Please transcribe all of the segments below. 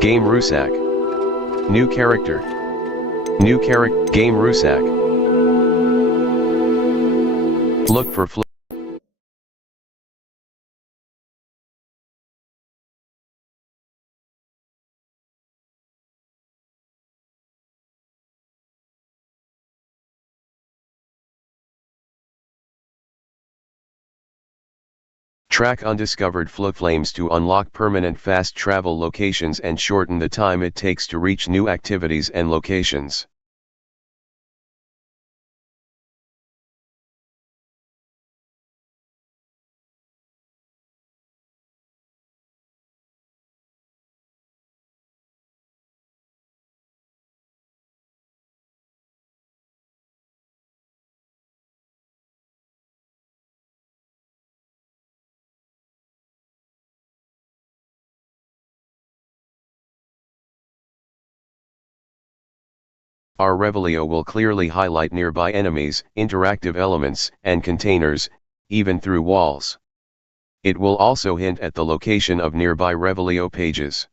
Game Rusak. New character. New character. Game Rusak. Look for Track undiscovered flames to unlock permanent fast travel locations and shorten the time it takes to reach new activities and locations. Our Revelio will clearly highlight nearby enemies, interactive elements, and containers, even through walls. It will also hint at the location of nearby Revelio pages.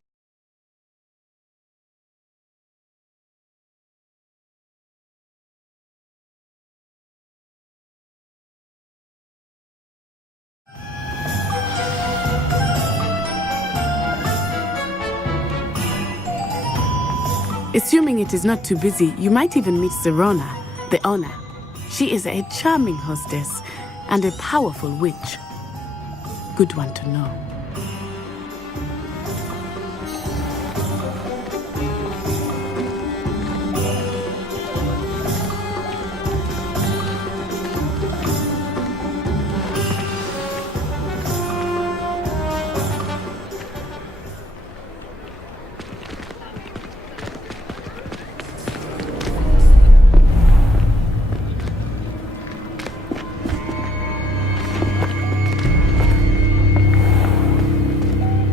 Assuming it is not too busy, you might even meet Sirona, the owner. She is a charming hostess and a powerful witch. Good one to know.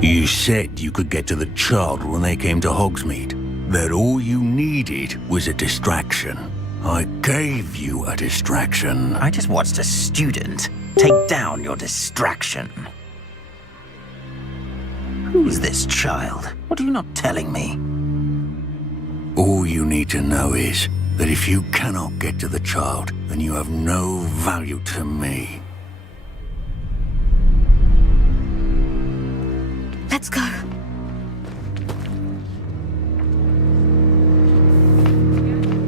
You said you could get to the child when they came to Hogsmeade. That all you needed was a distraction. I gave you a distraction. I just watched a student take down your distraction. Who's this child? What are you not telling me? All you need to know is that if you cannot get to the child, then you have no value to me. Let's go.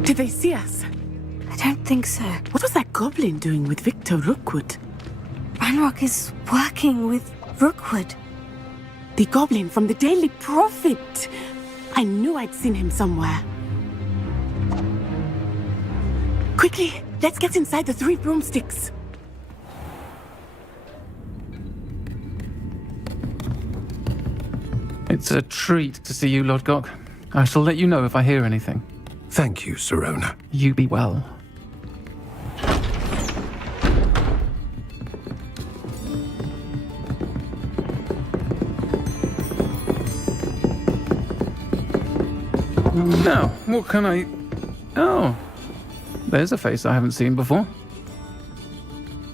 Did they see us? I don't think so. What was that goblin doing with Victor Rookwood? Ranrock is working with Rookwood. The goblin from the Daily Prophet. I knew I'd seen him somewhere. Quickly, let's get inside the 3 broomsticks. It's a treat to see you, Lodgok. I shall let you know if I hear anything. Thank you, Sirona. You be well. Now, what can I... Oh, there's a face I haven't seen before.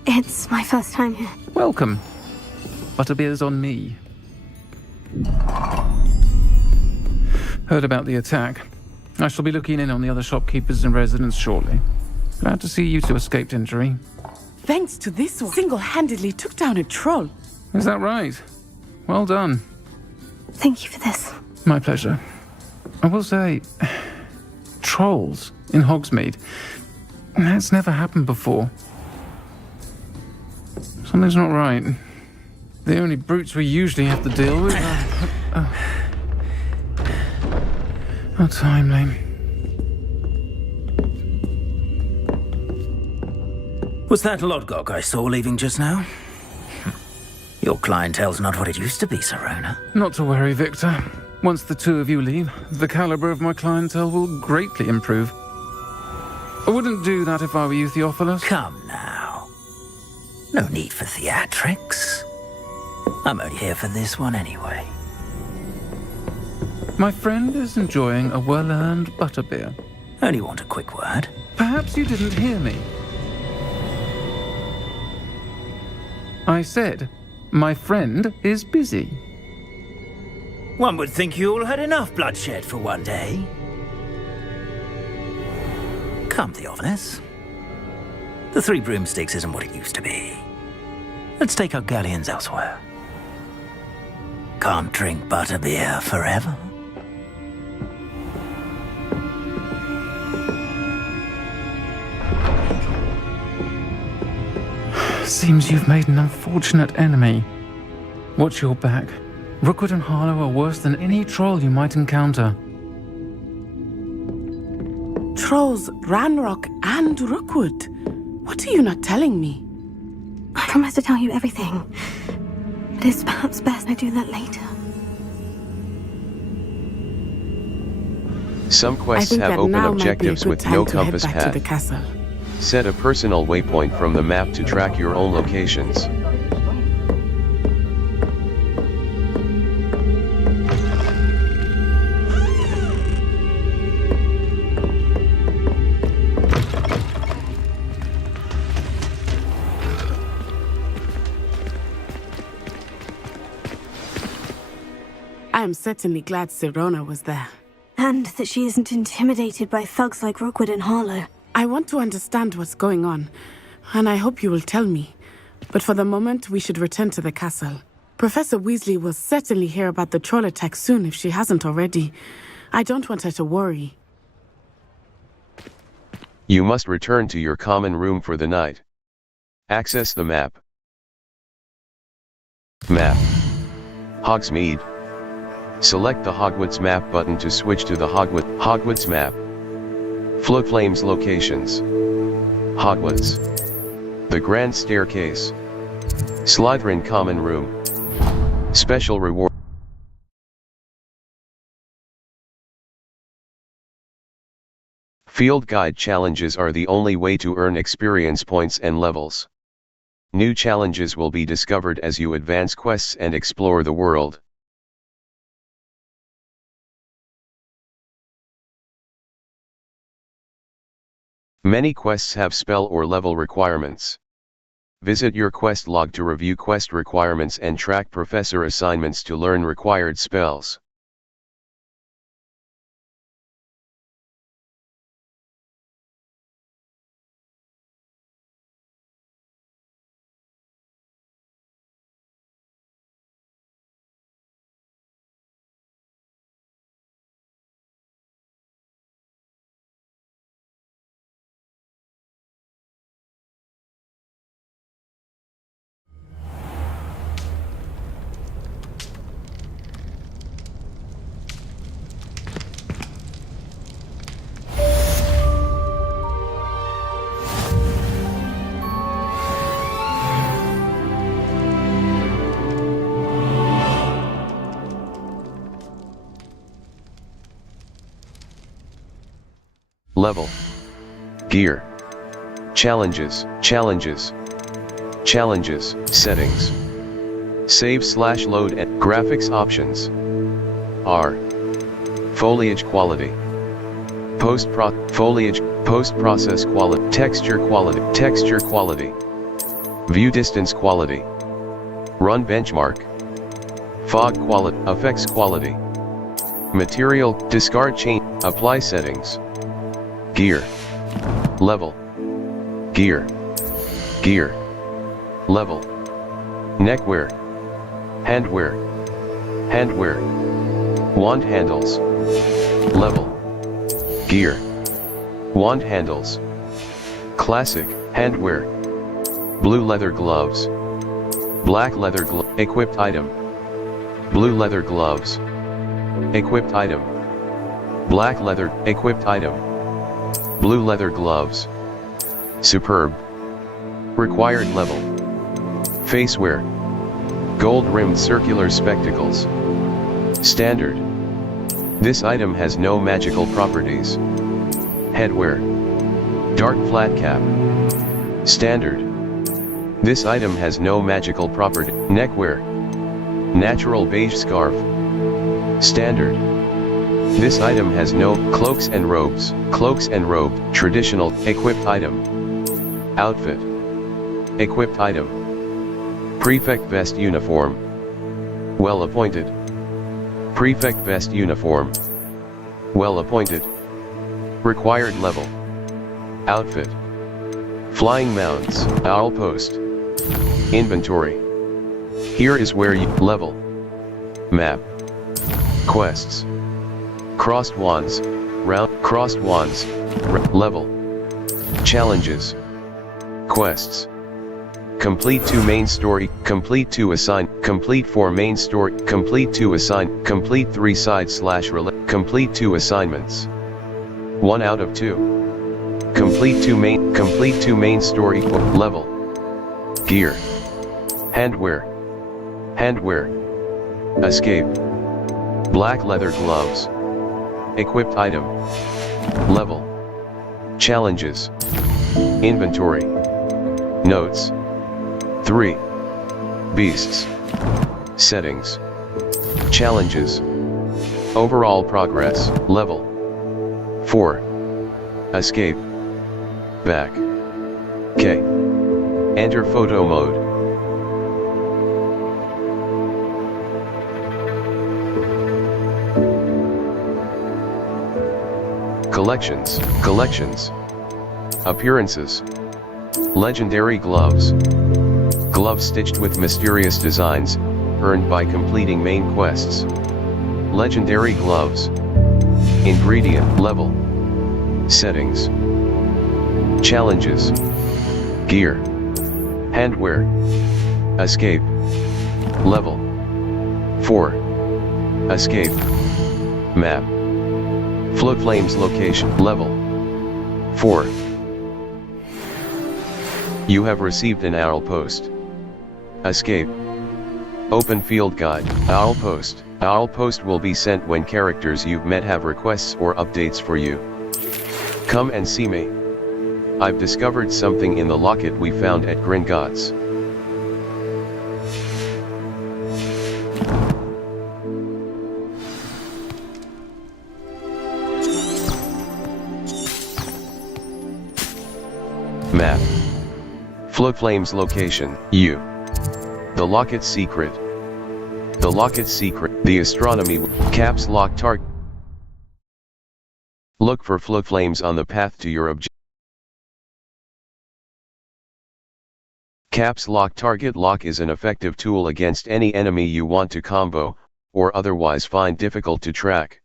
It's my first time here. Welcome. Butterbeer's on me. Heard about the attack. I shall be looking in on the other shopkeepers and residents shortly. Glad to see you two escaped injury. Thanks to this one, single-handedly took down a troll. Is that right? Well done. Thank you for this. My pleasure. I will say, trolls in Hogsmeade. That's never happened before. Something's not right. The only brutes we usually have to deal with are... How timely. Was that Lodgok I saw leaving just now? Your clientele's not what it used to be, Sirona. Not to worry, Victor. Once the two of you leave, the caliber of my clientele will greatly improve. I wouldn't do that if I were you, Theophilus. Come now. No need for theatrics. I'm only here for this one anyway. My friend is enjoying a well-earned butterbeer. Only want a quick word. Perhaps you didn't hear me. I said, my friend is busy. One would think you all had enough bloodshed for one day. Come, Theophilus. The Three Broomsticks isn't what it used to be. Let's take our galleons elsewhere. Can't drink butterbeer forever. Seems you've made an unfortunate enemy. Watch your back. Rookwood and Harlow are worse than any troll you might encounter. Trolls, Ranrock, and Rookwood. What are you not telling me? I promise to tell you everything. But it's perhaps best I do that later. Some I quests think have that open now might be a objectives good with time no to head compass back to path. the castle. Set a personal waypoint from the map to track your own locations. I am certainly glad Sirona was there. And that she isn't intimidated by thugs like Rookwood and Harlow. I want to understand what's going on, and I hope you will tell me. But for the moment, we should return to the castle. Professor Weasley will certainly hear about the troll attack soon if she hasn't already. I don't want her to worry. You must return to your common room for the night. Access the map. Map. Hogsmeade. Select the Hogwarts map button to switch to the Hogwarts map. Floodflames locations. Hogwarts. The Grand Staircase. Slytherin Common Room. Special reward. Field guide challenges are the only way to earn experience points and levels. New challenges will be discovered as you advance quests and explore the world. Many quests have spell or level requirements. Visit your quest log to review quest requirements and track professor assignments to learn required spells. Level. Gear. Challenges, challenges. Challenges, settings. Save/load and graphics options. R. Foliage quality. Post-process quality. Texture quality. View distance quality. Run benchmark. Fog quality. Effects quality. Material, discard chain, apply settings. Gear. Level. Gear. Gear. Level. Neckwear. Handwear. Handwear. Wand handles. Level. Gear. Wand handles. Classic, handwear. Blue leather gloves. Black leather equipped item. Blue leather gloves. Equipped item. Black leather, equipped item. Blue leather gloves. Superb. Required level. Facewear. Gold-rimmed circular spectacles. Standard. This item has no magical properties. Headwear. Dark flat cap. Standard. This item has no magical property. Neckwear. Natural beige scarf. Standard. This item has no cloaks and robes. Cloaks and robe. Traditional. Equipped item. Outfit. Equipped item. Prefect vest uniform. Well appointed. Prefect Best Uniform. Well appointed. Required level. Outfit. Flying Mounts, Owl Post. Inventory. Here is where you level. Map. Quests. Crossed Wands, Crossed Wands, level. Challenges. Quests. Complete 2 main story, complete 2 assign, complete 4 main story, complete 2 assign, complete 3 side/relate, complete 2 assignments. 1 out of 2. Complete 2 main story, level. Gear. Handwear. Escape. Black leather gloves. Equipped item. Level. Challenges. Inventory. Notes. 3. Beasts. Settings. Challenges. Overall progress, level. 4. Escape. Back. K. Enter photo mode. Collections. Appearances. Legendary gloves. Gloves stitched with mysterious designs, earned by completing main quests. Legendary gloves. Ingredient level. Settings. Challenges. Gear. Handwear. Escape. Level. 4. Escape. Map. Float Flames location. Level. 4. You have received an owl post. Escape. Open field guide. Owl post. Owl post will be sent when characters you've met have requests or updates for you. Come and see me. I've discovered something in the locket we found at Gringotts. Map. Float Flames location, U. The locket secret. The astronomy, caps lock target. Look for float flames on the path to your objective. Caps lock target lock is an effective tool against any enemy you want to combo, or otherwise find difficult to track.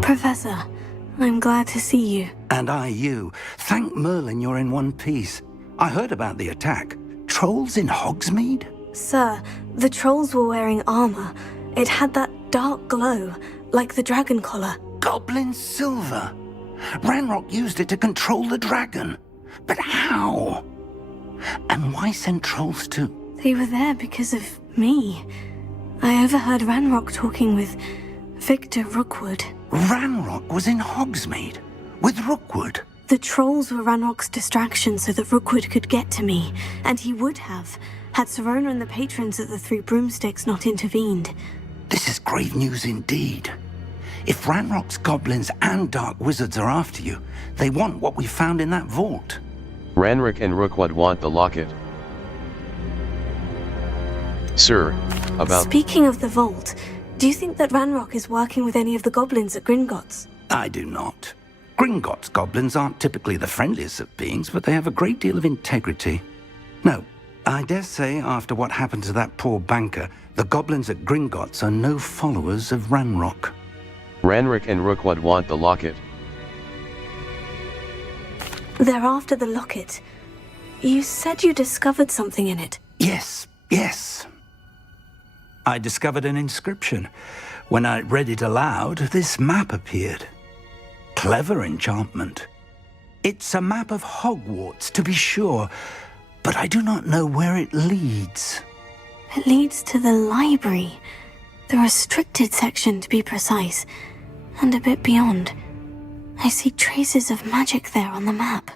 Professor, I'm glad to see you. And I you. Thank Merlin you're in one piece. I heard about the attack. Trolls in Hogsmeade? Sir, the trolls were wearing armor. It had that dark glow, like the dragon collar. Goblin silver. Ranrock used it to control the dragon. But how? And why send trolls too? They were there because of me. I overheard Ranrock talking with Victor Rookwood. Ranrock was in Hogsmeade? With Rookwood? The trolls were Ranrock's distraction so that Rookwood could get to me, and he would have, had Sirona and the patrons at the Three Broomsticks not intervened. This is grave news indeed. If Ranrock's goblins and dark wizards are after you, they want what we found in that vault. Ranrock and Rookwood want the locket. Sir, about... Speaking of the vault, do you think that Ranrock is working with any of the goblins at Gringotts? I do not. Gringotts goblins aren't typically the friendliest of beings, but they have a great deal of integrity. No, I dare say after what happened to that poor banker, the goblins at Gringotts are no followers of Ranrock. Ranrock and Rookwood want the locket. They're after the locket. You said you discovered something in it. Yes. I discovered an inscription. When I read it aloud, this map appeared. Clever enchantment. It's a map of Hogwarts, to be sure, but I do not know where it leads. It leads to the library. The restricted section, to be precise. And a bit beyond. I see traces of magic there on the map.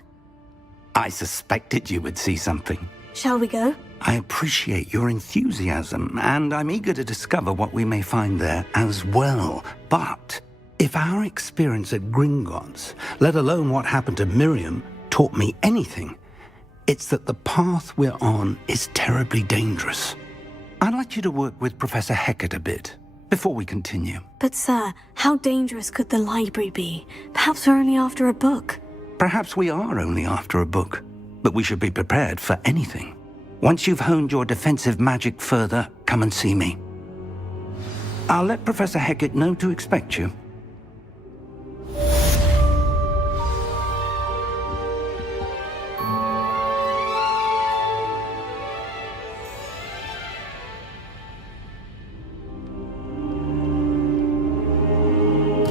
I suspected you would see something. Shall we go? I appreciate your enthusiasm, and I'm eager to discover what we may find there as well. But if our experience at Gringotts, let alone what happened to Miriam, taught me anything, it's that the path we're on is terribly dangerous. I'd like you to work with Professor Hecat a bit, before we continue. But sir, how dangerous could the library be? Perhaps we're only after a book. Perhaps we are only after a book, but we should be prepared for anything. Once you've honed your defensive magic further, come and see me. I'll let Professor Hecat know to expect you.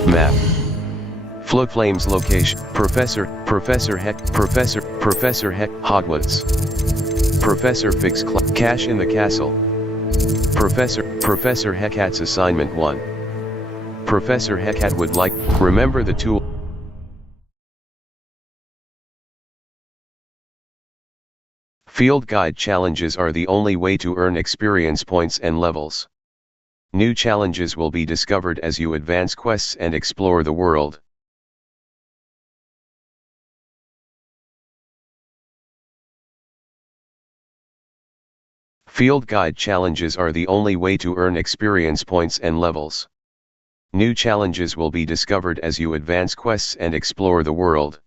Map. Flowflame's location. Professor Heck, Hogwarts. Professor Fix Cash in the Castle. Professor Hecat's assignment 1. Professor Hecat would like, remember the tool. Field guide challenges are the only way to earn experience points and levels. New challenges will be discovered as you advance quests and explore the world. Field guide challenges are the only way to earn experience points and levels. New challenges will be discovered as you advance quests and explore the world.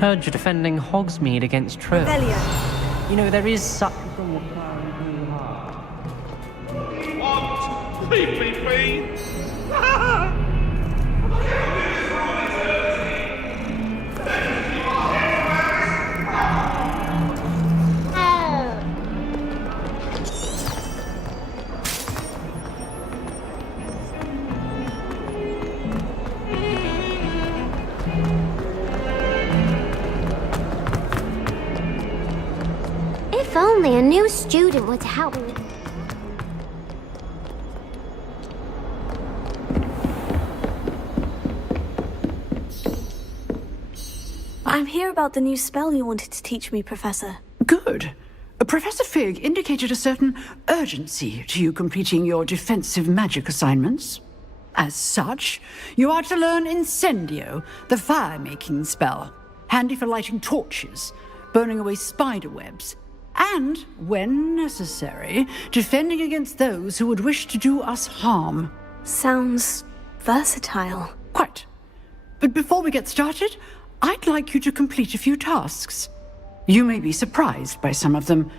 Heard you're defending Hogsmeade against Trill. Revelio. You know, there is such... What? Leave me be! If only a new student would help me. I'm here about the new spell you wanted to teach me, Professor. Good. Professor Fig indicated a certain urgency to you completing your defensive magic assignments. As such, you are to learn Incendio, the fire-making spell, handy for lighting torches, burning away spider webs, and, when necessary, defending against those who would wish to do us harm. Sounds versatile. Quite. But before we get started, I'd like you to complete a few tasks. You may be surprised by some of them.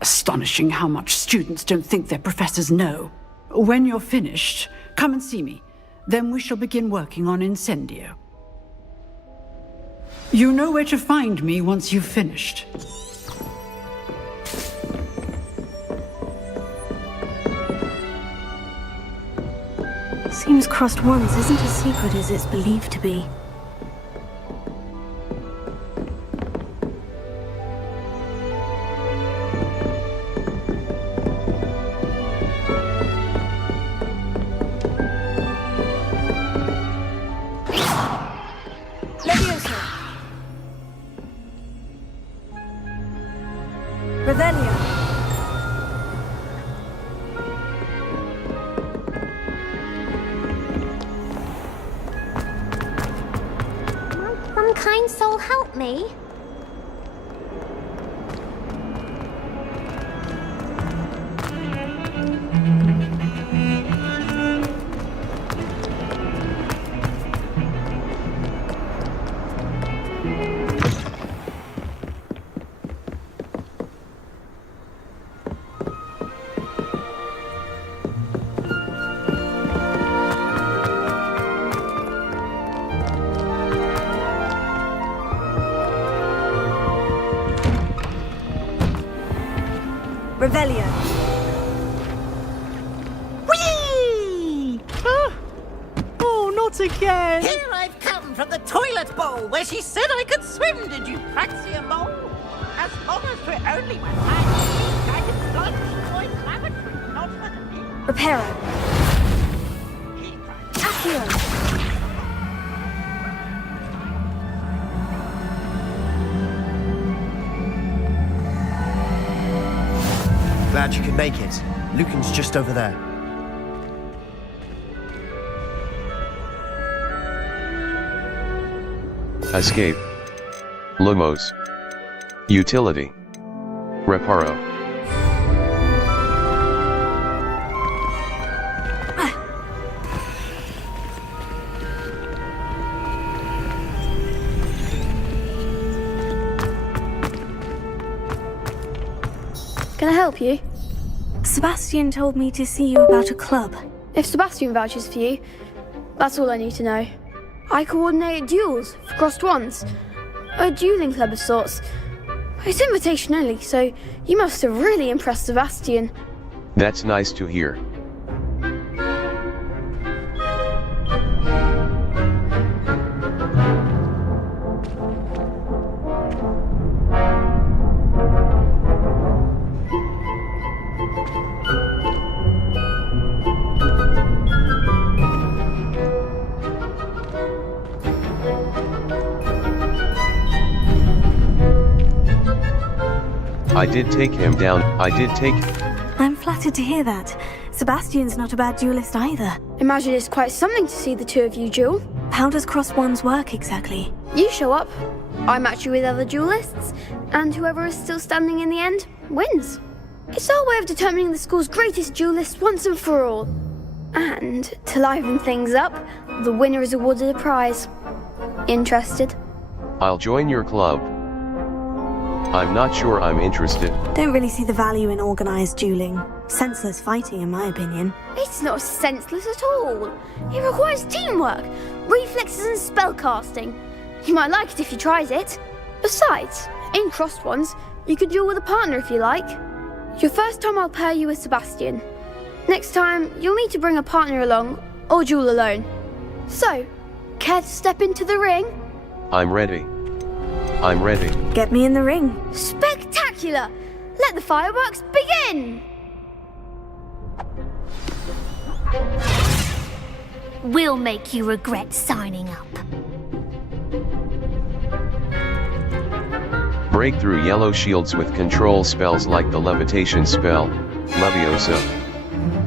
Astonishing how much students don't think their professors know. When you're finished, come and see me. Then we shall begin working on Incendio. You know where to find me once you've finished. Seems crossed once isn't as secret as it's believed to be. help me? Revelio. Whee! Oh, not again! Here I've come from the toilet bowl where she said I could swim, did you Praxia mole? As long as we're only one I can plunge for inflammatory, not for the knee. Reparo. Accio. Glad you could make it. Lucan's just over there. Escape. Lumos. Utility. Reparo. Can I help you? Sebastian told me to see you about a club. If Sebastian vouches for you, that's all I need to know. I coordinate duels for crossed ones. A dueling club of sorts. It's invitation only, so you must have really impressed Sebastian. That's nice to hear. I did take him down. I'm flattered to hear that. Sebastian's not a bad duelist either. Imagine it's quite something to see the two of you duel. How does cross ones work exactly? You show up, I match you with other duelists, and whoever is still standing in the end wins. It's our way of determining the school's greatest duelist once and for all. And to liven things up, the winner is awarded a prize. Interested? I'll join your club. I'm not sure I'm interested. Don't really see the value in organized dueling. Senseless fighting, in my opinion. It's not senseless at all. It requires teamwork, reflexes and spellcasting. You might like it if you tried it. Besides, in crossed ones, you could duel with a partner if you like. Your first time I'll pair you with Sebastian. Next time, you'll need to bring a partner along, or duel alone. So, care to step into the ring? I'm ready. I'm ready. Get me in the ring. Spectacular! Let the fireworks begin! We'll make you regret signing up. Break through yellow shields with control spells like the levitation spell, Leviosa.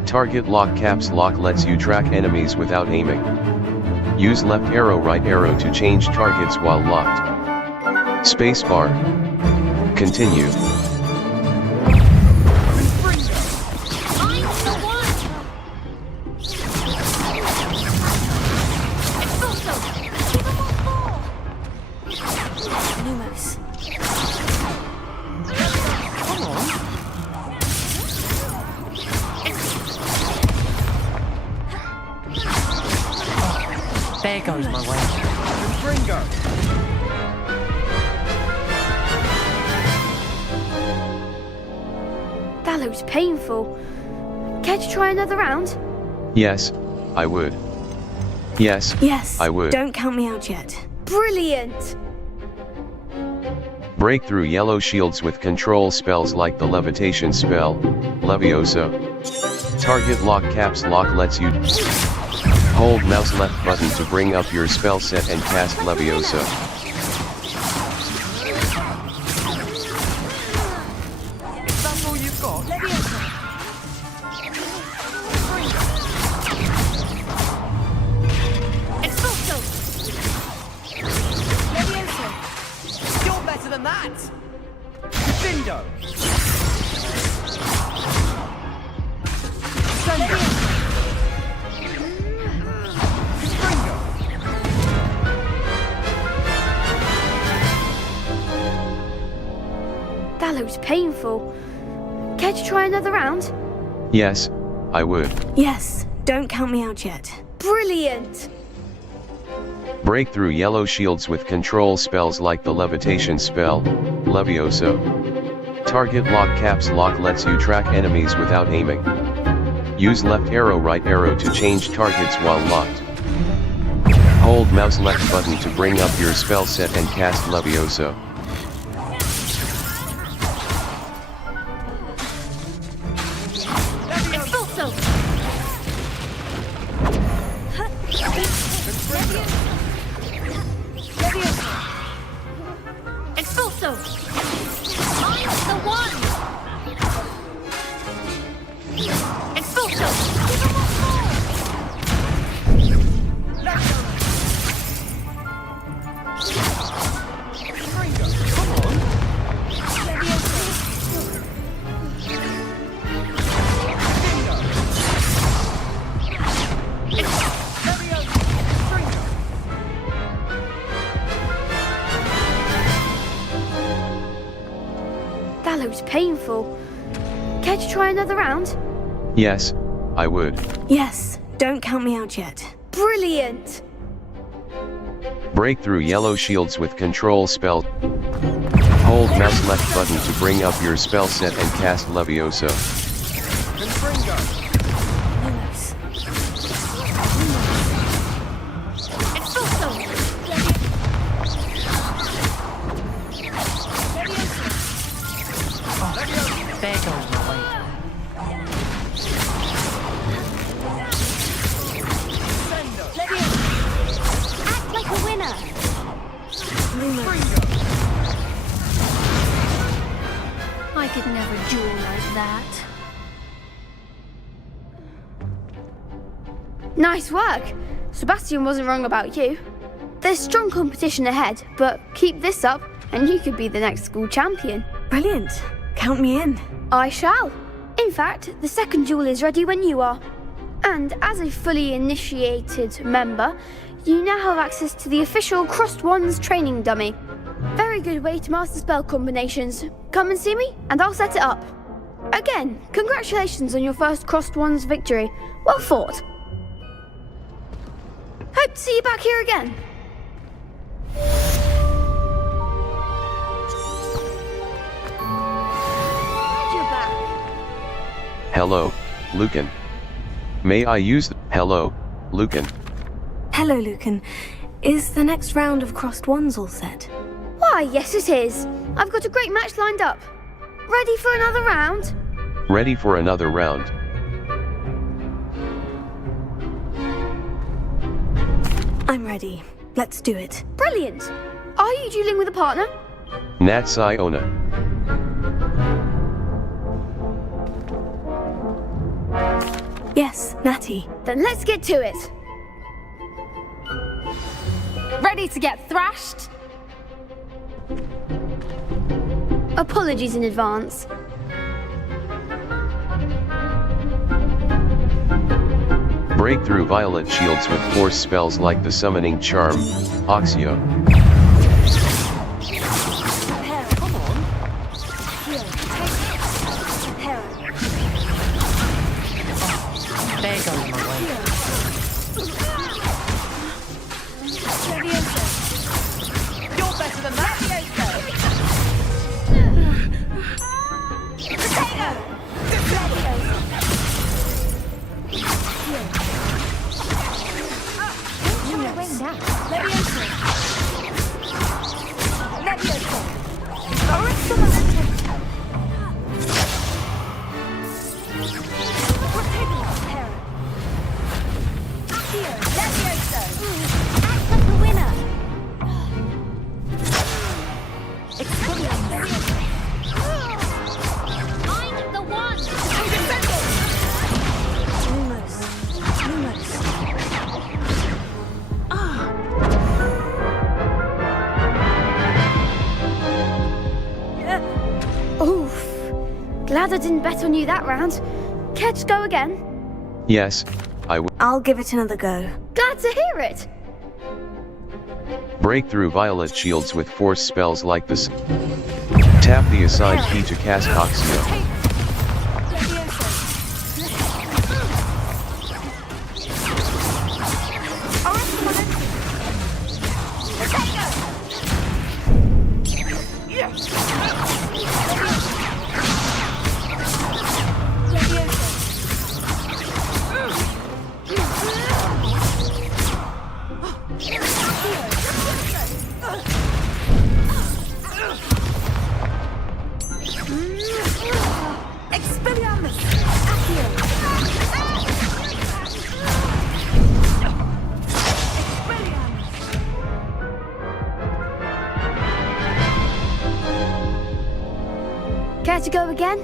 Target lock caps lock lets you track enemies without aiming. Use left arrow right arrow to change targets while locked. Spacebar. Continue. Lumos. There goes my way. Ringo! That looks painful. Care to try another round? Yes, I would. Yes, I would. Don't count me out yet. Brilliant! Break through yellow shields with control spells like the levitation spell, Leviosa. Target lock caps lock lets you hold mouse left button to bring up your spell set and cast Leviosa. Is that all you've got? looks painful. Care to try another round? Yes, I would. Yes, don't count me out yet. Brilliant! Break through yellow shields with control spells like the levitation spell, Levioso. Target lock caps lock lets you track enemies without aiming. Use left arrow right arrow to change targets while locked. Hold mouse left button to bring up your spell set and cast Levioso. Expulso! Expulso! Find the one! Expulso! That looks painful. Care to try another round? Yes, I would. Yes, don't count me out yet. Brilliant! Break through yellow shields with control spell. Hold mouse left button to bring up your spell set and cast Levioso. There goes my way. Act like a winner! I could never duel like that. Nice work! Sebastian wasn't wrong about you. There's strong competition ahead, but keep this up and you could be the next school champion. Brilliant. Count me in. I shall. In fact, the second duel is ready when you are. And as a fully initiated member, you now have access to the official Crossed Wands training dummy. Very good way to master spell combinations. Come and see me, and I'll set it up. Again, congratulations on your first Crossed Wands victory. Well fought. Hope to see you back here again. Hello, Lucan. May I use Hello, Lucan. Hello, Lucan. Is the next round of Crossed Wands all set? Why, yes it is. I've got a great match lined up. Ready for another round? Ready for another round. I'm ready. Let's do it. Brilliant. Are you dueling with a partner? Nat Siona. Yes, Natty. Then let's get to it. Ready to get thrashed? Apologies in advance. Break through violet shields with force spells like the summoning charm, Oxio. There goes my way. You're better than that, Glad I didn't bet on you that round. Care to go again? Yes, I will. I'll give it another go. Glad to hear it. Break through violet shields with force spells like this. Tap the assigned key to cast Oxio. Care to go again?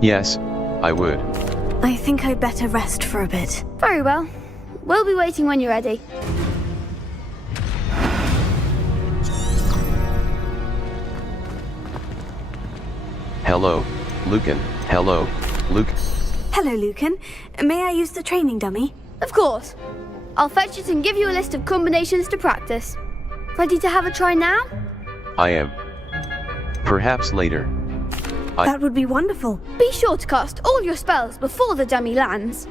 Yes, I would. I think I'd better rest for a bit. Very well. We'll be waiting when you're ready. Hello, Lucan. Hello, Luke. Hello, Lucan. May I use the training dummy? Of course. I'll fetch it and give you a list of combinations to practice. Ready to have a try now? I am. Perhaps later. That would be wonderful. Be sure to cast all your spells before the dummy lands.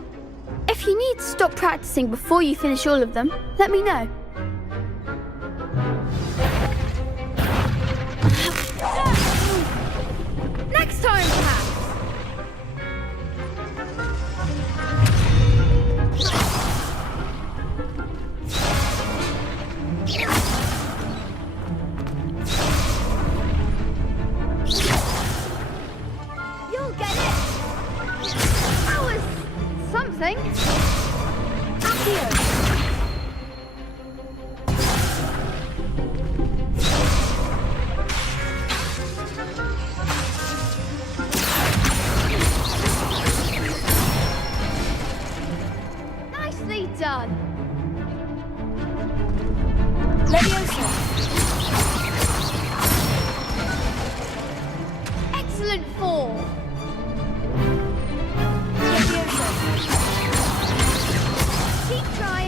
If you need to stop practicing before you finish all of them, let me know. Next time, perhaps. You'll get it. That was something. Accio. Nicely done. Leviosa. Excellent fall. Leviosa. Keep trying.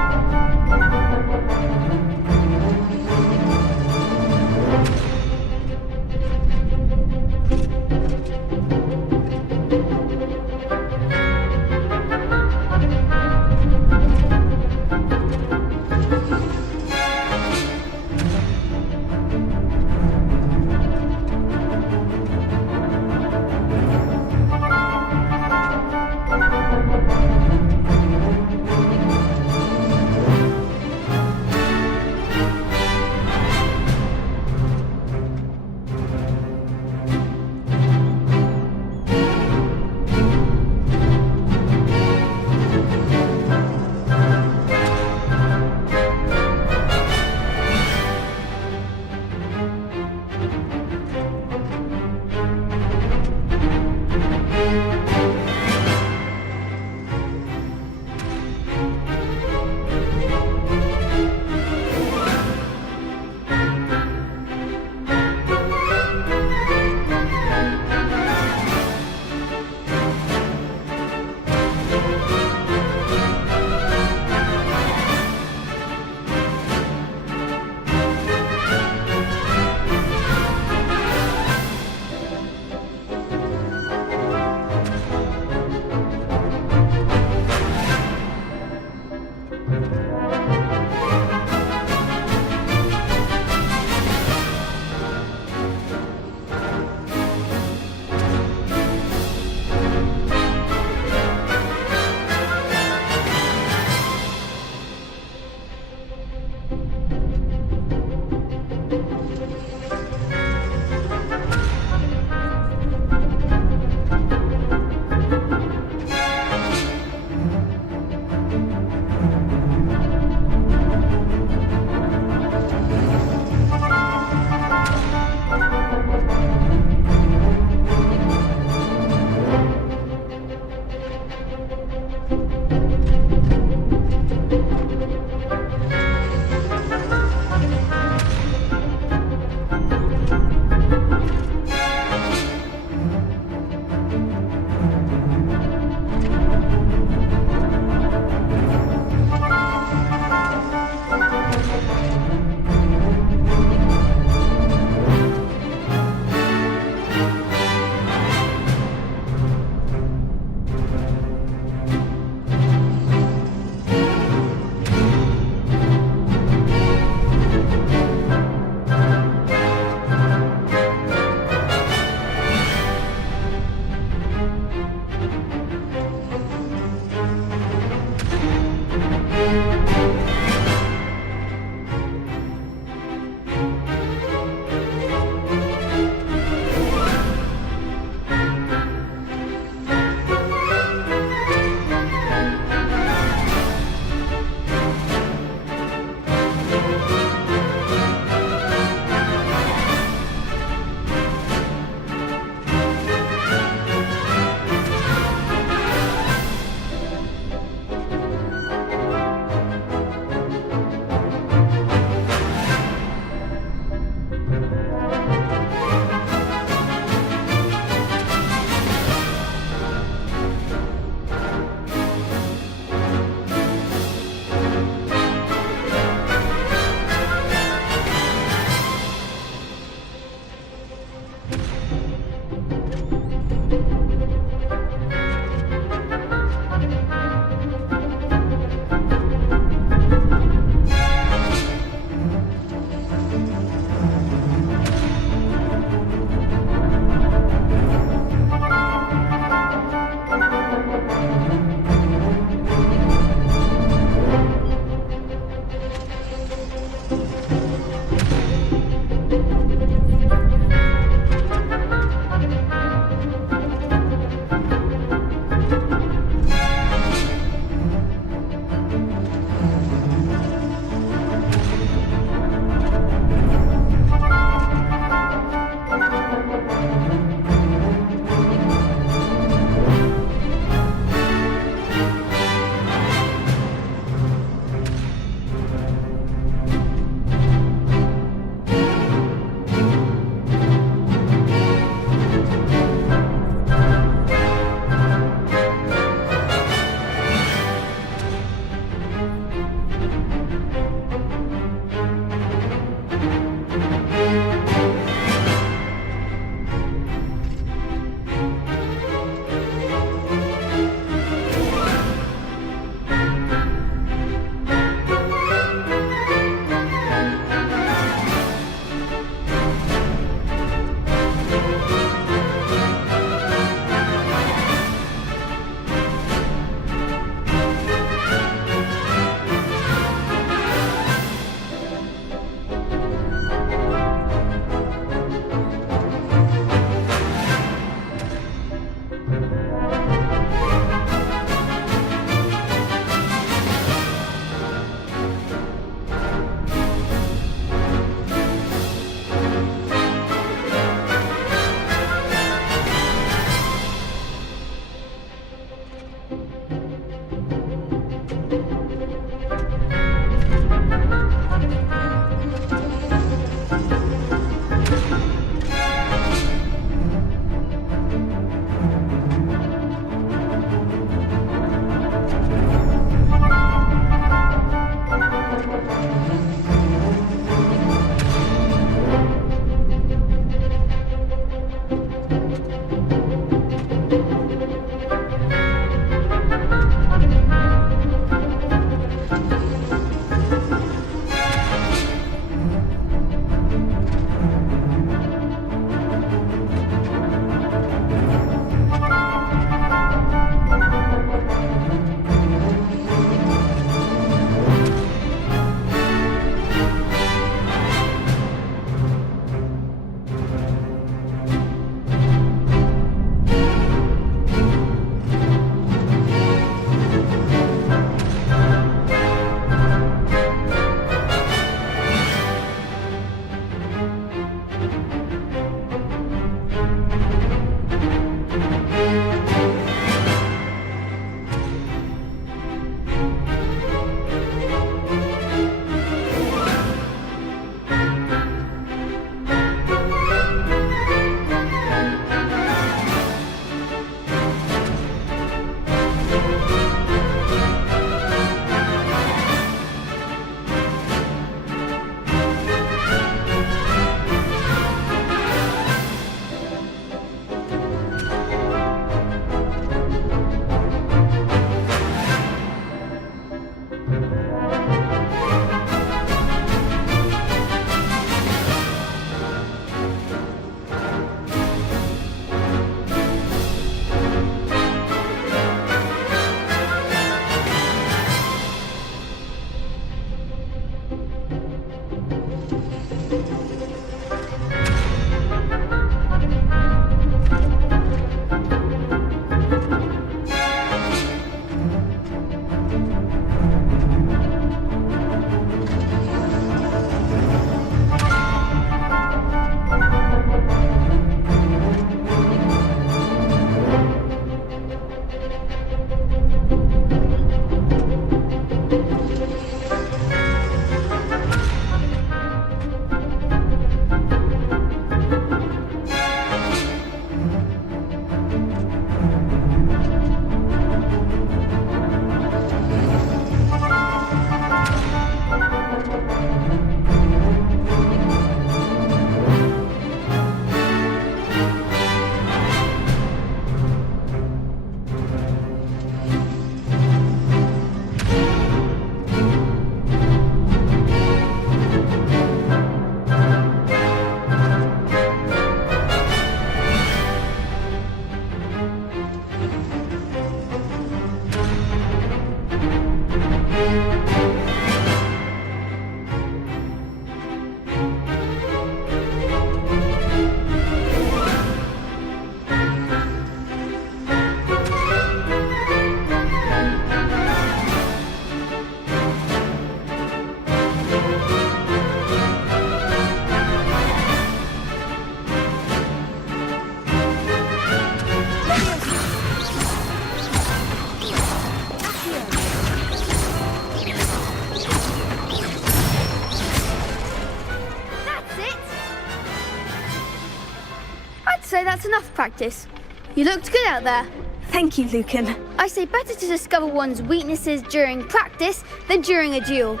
say that's enough practice. You looked good out there. Thank you, Lucan. I say better to discover one's weaknesses during practice than during a duel.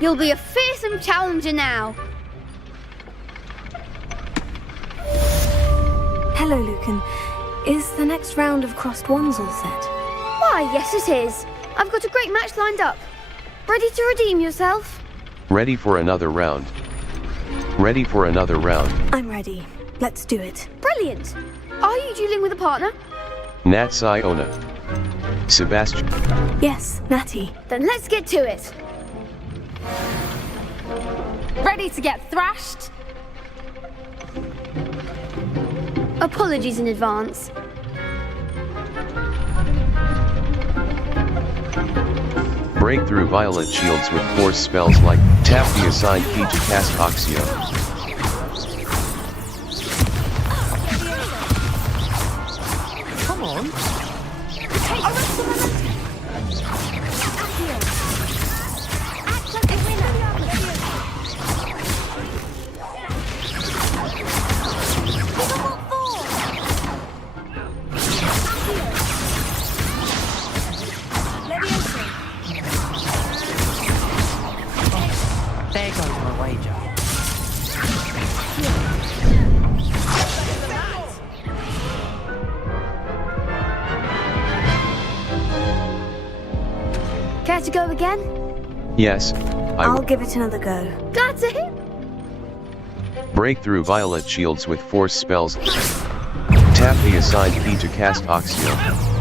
You'll be a fearsome challenger now. Hello, Lucan. Is the next round of crossed wands all set? Why, yes it is. I've got a great match lined up. Ready to redeem yourself? Ready for another round. Ready for another round. I'm ready. Let's do it. Brilliant. Are you dueling with a partner? Nat Siona. Sebastian. Yes, Natty. Then let's get to it. Ready to get thrashed? Apologies in advance. Break through violet shields with force spells like tap the assigned key to cast Oxio. Come on. There goes my wager. Care to go again? Yes, I'll give it another go. Glad to hear. Break through violet shields with force spells. Tap the assigned key to cast Oxio.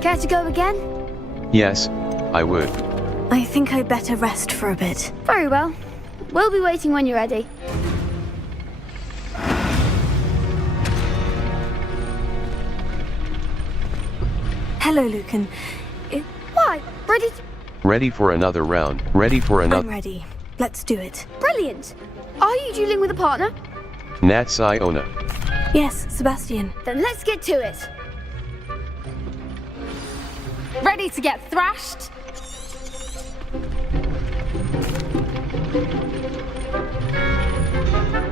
Care to go again? Yes, I would. I think I'd better rest for a bit. Very well. We'll be waiting when you're ready. Hello, Lucan. Why? Ready to... Ready for another round. Ready for I'm another. ready. Let's do it. Brilliant. Are you dueling with a partner? Nat Siona. Yes, Sebastian. Then let's get to it. Ready to get thrashed?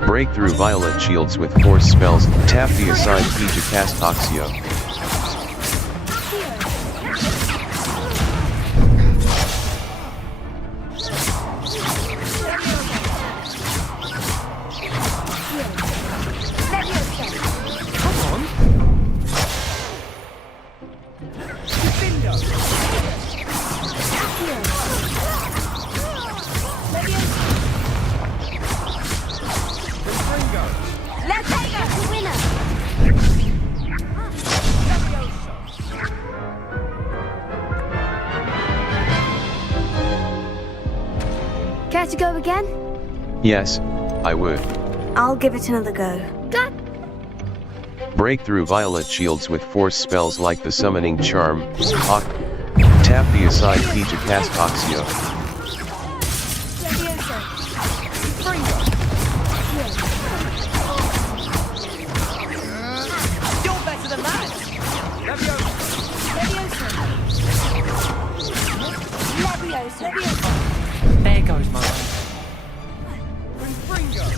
Break through violet shields with force spells. Tap the assigned key to cast Oxio. Care to go again? Yes, I would. I'll give it another go. Glad. Break through violet shields with force spells like the summoning charm. Tap the assigned key to cast Oxio. You're better than that! There goes my wager.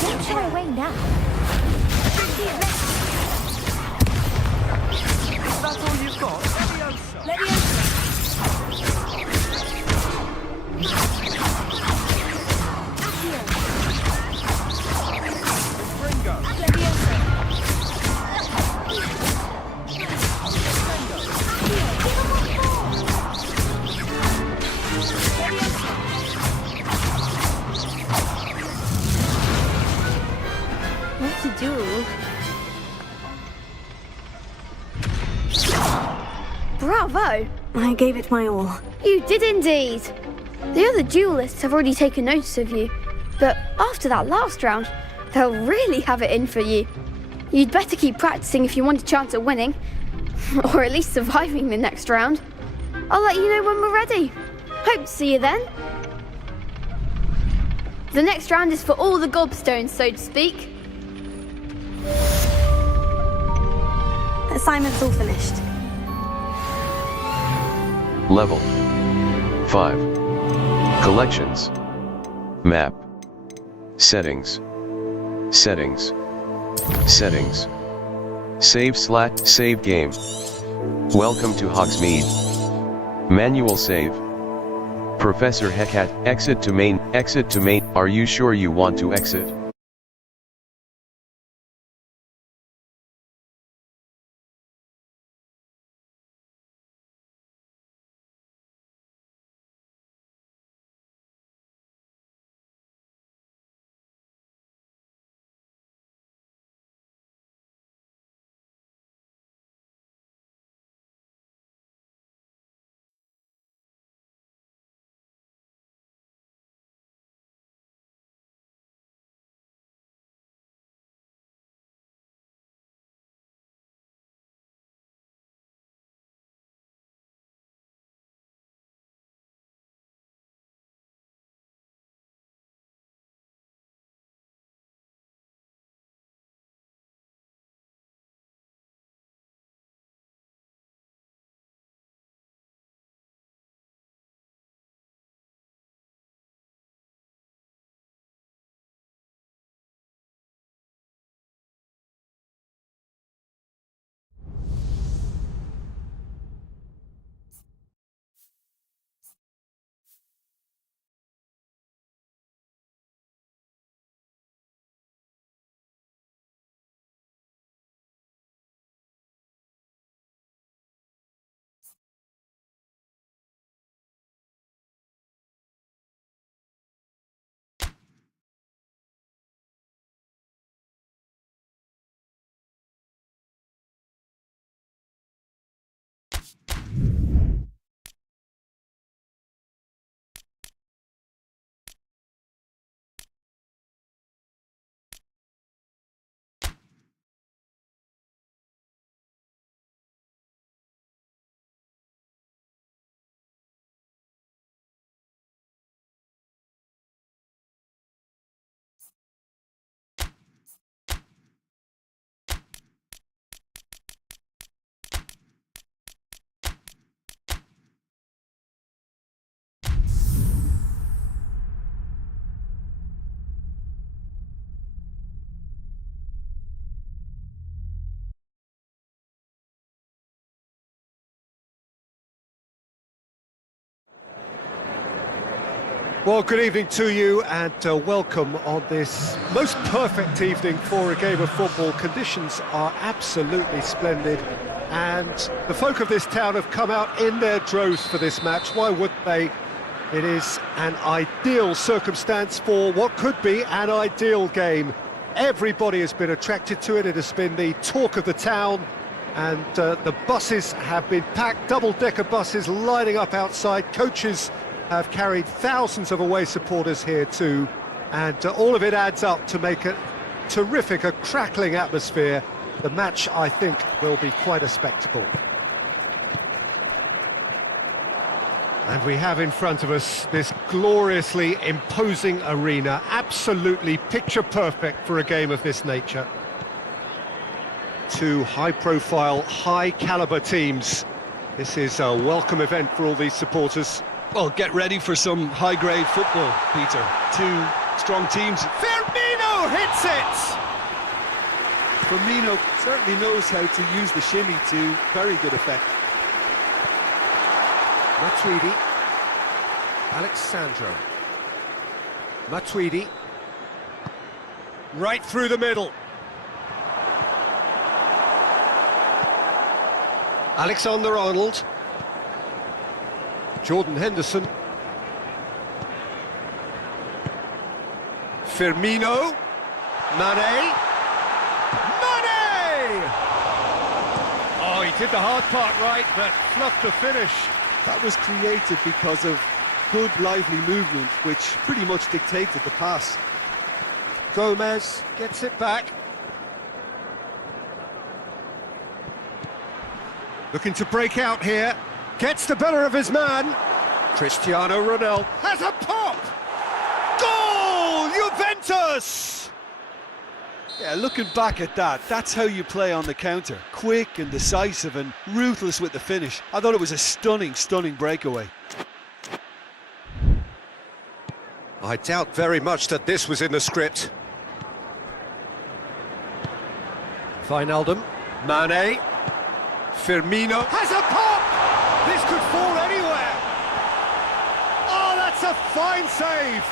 Don't shy away now. That's all you've got? What to do? Bravo! I gave it my all. You did indeed. The other duelists have already taken notice of you. But after that last round, they'll really have it in for you. You'd better keep practicing if you want a chance at winning. Or at least surviving the next round. I'll let you know when we're ready. Hope to see you then. The next round is for all the gobstones, so to speak. Assignment's all finished. Level 5. Collections. Map. Settings. Settings. Settings. Save game. Welcome to Hogsmeade. Manual save. Professor Hecate, exit to main, exit to main. Are you sure you want to exit? Well, good evening to you and welcome on this most perfect evening for a game of football. Conditions are absolutely splendid and the folk of this town have come out in their droves for this match. Why wouldn't they? It is an ideal circumstance for what could be an ideal game. Everybody has been attracted to it. It has been the talk of the town and the buses have been packed, double-decker buses lining up outside. Coaches have carried thousands of away supporters here too, and all of it adds up to make a terrific, a crackling atmosphere. The match, I think, will be quite a spectacle. And we have in front of us this gloriously imposing arena, absolutely picture perfect for a game of this nature. Two high-profile, high-caliber teams. This is a welcome event for all these supporters. Well, get ready for some high-grade football, Peter. Two strong teams. Firmino hits it! Firmino certainly knows how to use the shimmy to very good effect. Matuidi. Alexandro. Matuidi. Right through the middle. Alexander-Arnold. Jordan Henderson. Firmino. Mane. Mane! Oh, he did the hard part right, but fluffed the finish. That was created because of good, lively movement, which pretty much dictated the pass. Gomez gets it back. Looking to break out here. Gets the better of his man. Cristiano Ronaldo has a pop! Goal! Juventus! Yeah, looking back at that, that's how you play on the counter. Quick and decisive and ruthless with the finish. I thought it was a stunning, stunning breakaway. I doubt very much that this was in the script. Wijnaldum, Mane, Firmino has a pop! This could fall anywhere! Oh, that's a fine save!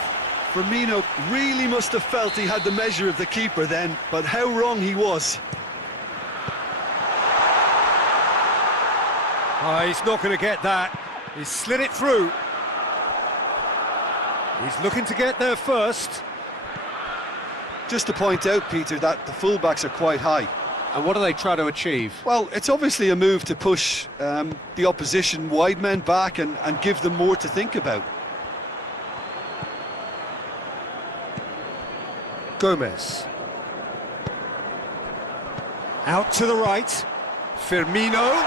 Firmino really must have felt he had the measure of the keeper then, but how wrong he was. Oh, he's not going to get that. He's slid it through. He's looking to get there first. Just to point out, Peter, that the fullbacks are quite high. And what do they try to achieve? Well, it's obviously a move to push the opposition wide men back and give them more to think about. Gomez. Out to the right. Firmino.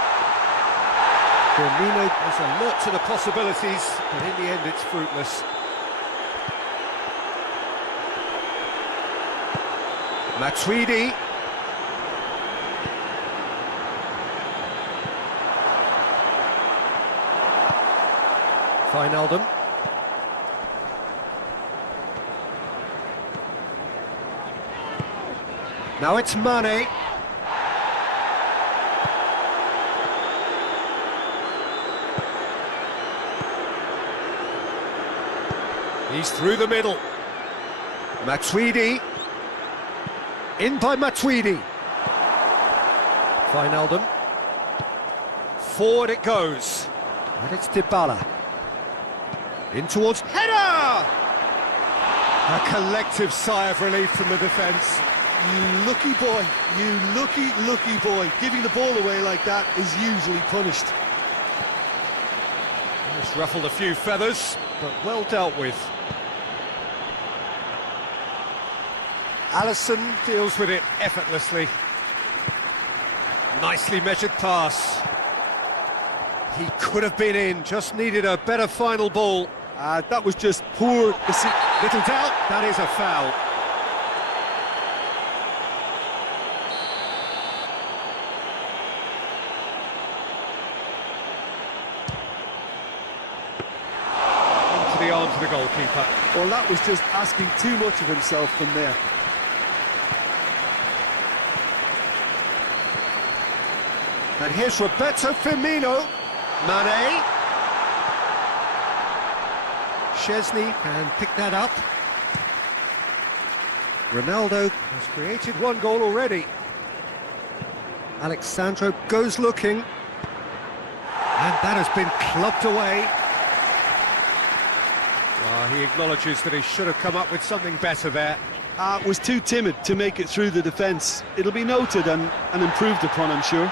Firmino is alert to the possibilities, but in the end it's fruitless. Matuidi. Wijnaldum. Now it's Mane. He's through the middle. Matuidi. In by Matuidi. Wijnaldum. Forward it goes. And it's Dybala. In towards header! A collective sigh of relief from the defence. You lucky boy, you lucky boy. Giving the ball away like that is usually punished. Just ruffled a few feathers, but well dealt with. Alisson deals with it effortlessly. Nicely measured pass. He could have been in, just needed a better final ball. That was just poor. Little doubt, that is a foul. Into the arms of the goalkeeper. Well, that was just asking too much of himself from there. And here's Roberto Firmino. Mane. Chesney can pick that up. Ronaldo has created one goal already. Alexandro goes looking. And that has been clubbed away. He acknowledges that he should have come up with something better there. Was too timid to make it through the defence. It'll be noted and improved upon, I'm sure.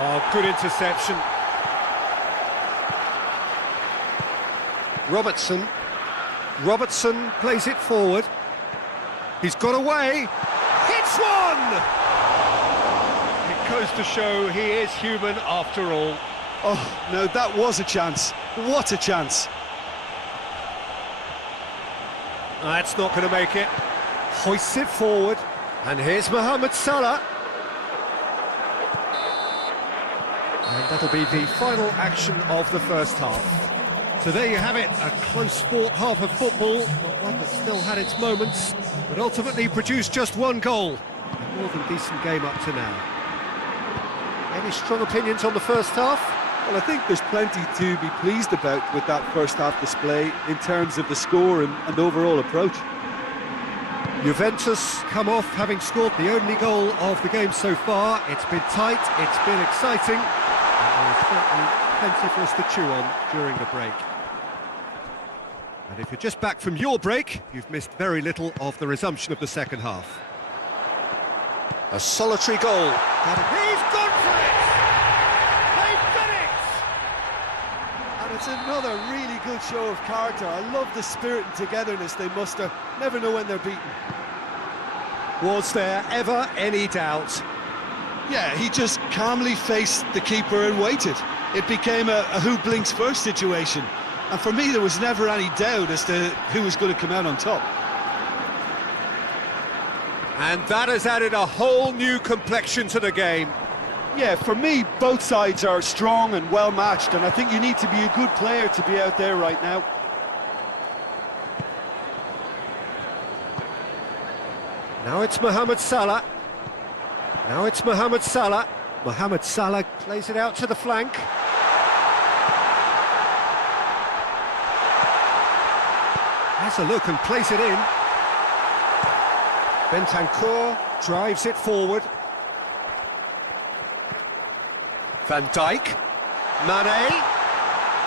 Oh, good interception. Robertson plays it forward. He's got away. Hits one! It goes to show he is human after all. Oh, no, that was a chance. What a chance. That's not going to make it. Hoists it forward. And here's Mohamed Salah. And that'll be the final action of the first half. So there you have it, a close-fought half of football, but one that still had its moments, but ultimately produced just one goal. A more than decent game up to now. Any strong opinions on the first half? Well, I think there's plenty to be pleased about with that first half display in terms of the score and overall approach. Juventus come off having scored the only goal of the game so far. It's been tight, it's been exciting, and there's certainly plenty for us to chew on during the break. And if you're just back from your break, you've missed very little of the resumption of the second half. A solitary goal. He's gone for it! They've done it! And a It's another really good show of character. I love the spirit and togetherness they muster. Never know when they're beaten. Was there ever any doubt? Yeah, he just calmly faced the keeper and waited. It became a who blinks first situation. And for me, there was never any doubt as to who was going to come out on top. And that has added a whole new complexion to the game. Yeah, for me, both sides are strong and well matched, and I think you need to be a good player to be out there right now. Now it's Mohamed Salah. Now it's Mohamed Salah. Mohamed Salah plays it out to the flank. Has a look and plays it in. Bentancur drives it forward. Van Dijk. Mane.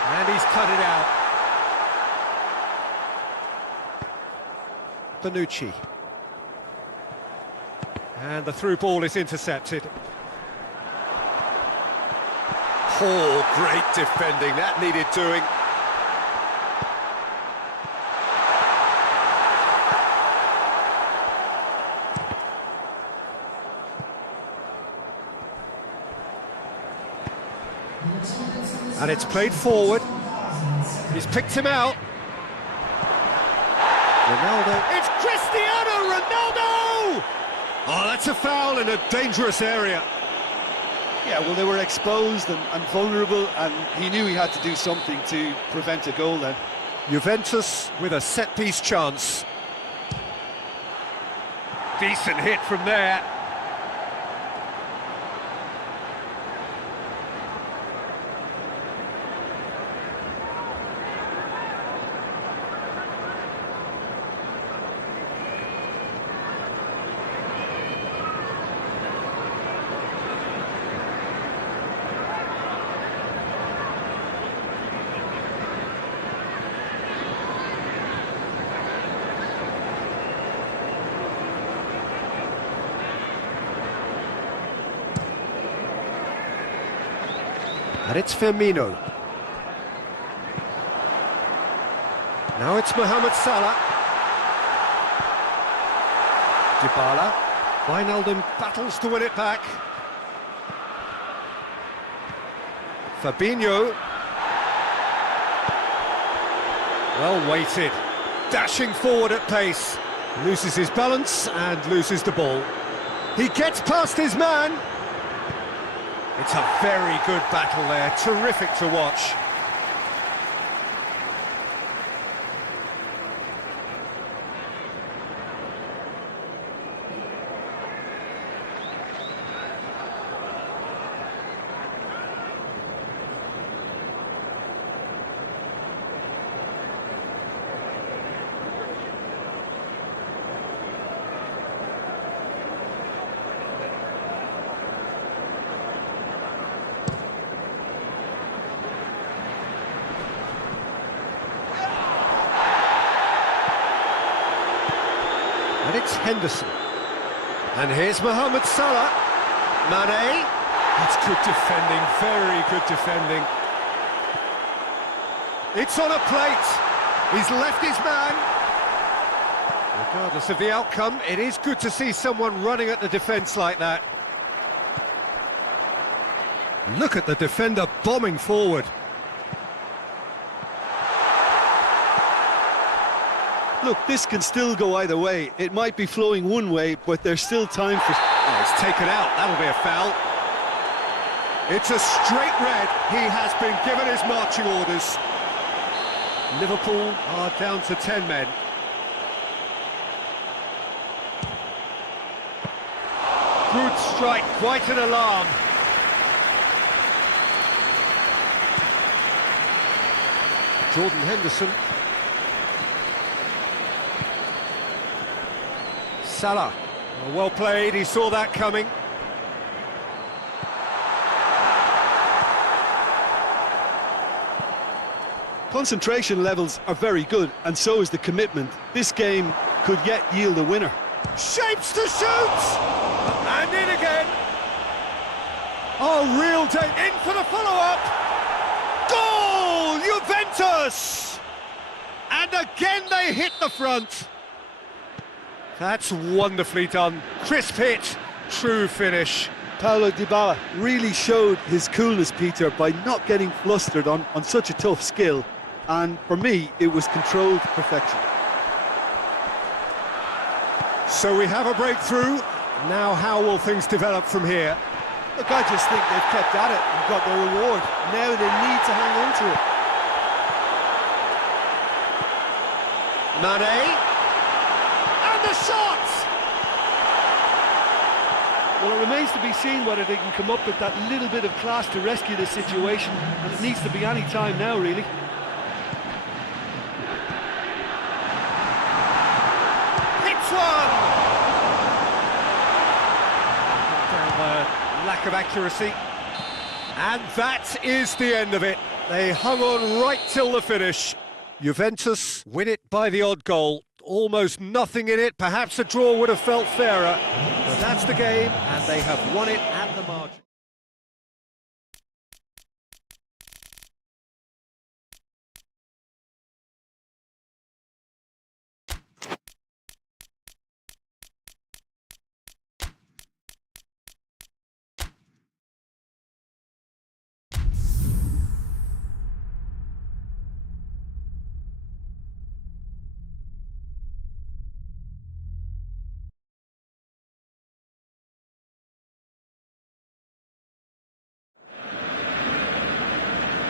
And he's cut it out. Bonucci. And the through ball is intercepted. Oh, great defending. That needed doing. And it's played forward. He's picked him out. Ronaldo. It's Cristiano Ronaldo! Oh, that's a foul in a dangerous area. Yeah, well, they were exposed and vulnerable, and he knew he had to do something to prevent a goal then. Juventus with a set-piece chance. Decent hit from there. And it's Firmino. Now it's Mohamed Salah. Dybala. Wijnaldum battles to win it back. Fabinho. Well weighted. Dashing forward at pace. Loses his balance and loses the ball. He gets past his man. It's a very good battle there, terrific to watch. And it's Henderson. And here's Mohamed Salah. Mane. That's good defending, very good defending. It's on a plate. He's left his man. Regardless of the outcome, it is good to see someone running at the defence like that. Look at the defender bombing forward. Look, this can still go either way. It might be flowing one way, but there's still time for... Oh, it's taken out. That'll be a foul. It's a straight red. He has been given his marching orders. Liverpool are down to 10 men. Good strike, quite an alarm. Jordan Henderson. Salah. Well played, he saw that coming. Concentration levels are very good, and so is the commitment. This game could yet yield a winner. Shapes to shoot! And in again! Oh, real in for the follow-up! Goal! Juventus! And again they hit the front. That's wonderfully done. Crisp hit, true finish. Paulo Dybala really showed his coolness, Peter, by not getting flustered on such a tough skill. And for me, it was controlled perfection. So we have a breakthrough. Now how will things develop from here? Look, I just think they've kept at it and got their reward. Now they need to hang on to it. Mane. And the shot! Well, it remains to be seen whether they can come up with that little bit of class to rescue this situation, and it needs to be any time now, really. Hits one! Down by lack of accuracy. And that is the end of it. They hung on right till the finish. Juventus win it by the odd goal. Almost nothing in it. Perhaps a draw would have felt fairer. But that's the game, and they have won it at the margin.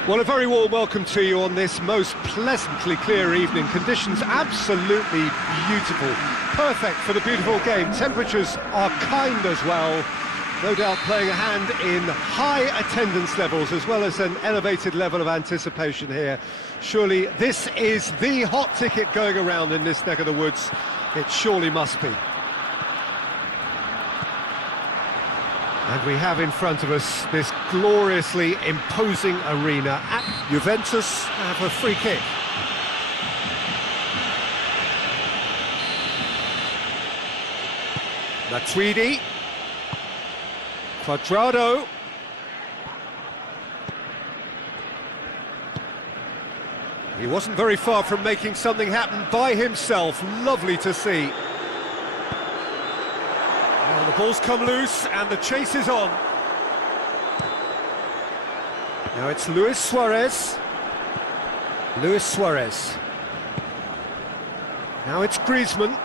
Well, a very warm welcome to you on this most pleasantly clear evening. Conditions absolutely beautiful. Perfect for the beautiful game. Temperatures are kind as well. No doubt playing a hand in high attendance levels as well as an elevated level of anticipation here. Surely this is the hot ticket going around in this neck of the woods. It surely must be. And we have in front of us this gloriously imposing arena. At Juventus have a free kick. Matuidi. Quadrado. He wasn't very far from making something happen by himself. Lovely to see. Well, the ball's come loose and the chase is on. Now it's Luis Suarez. Luis Suarez. Now it's Griezmann.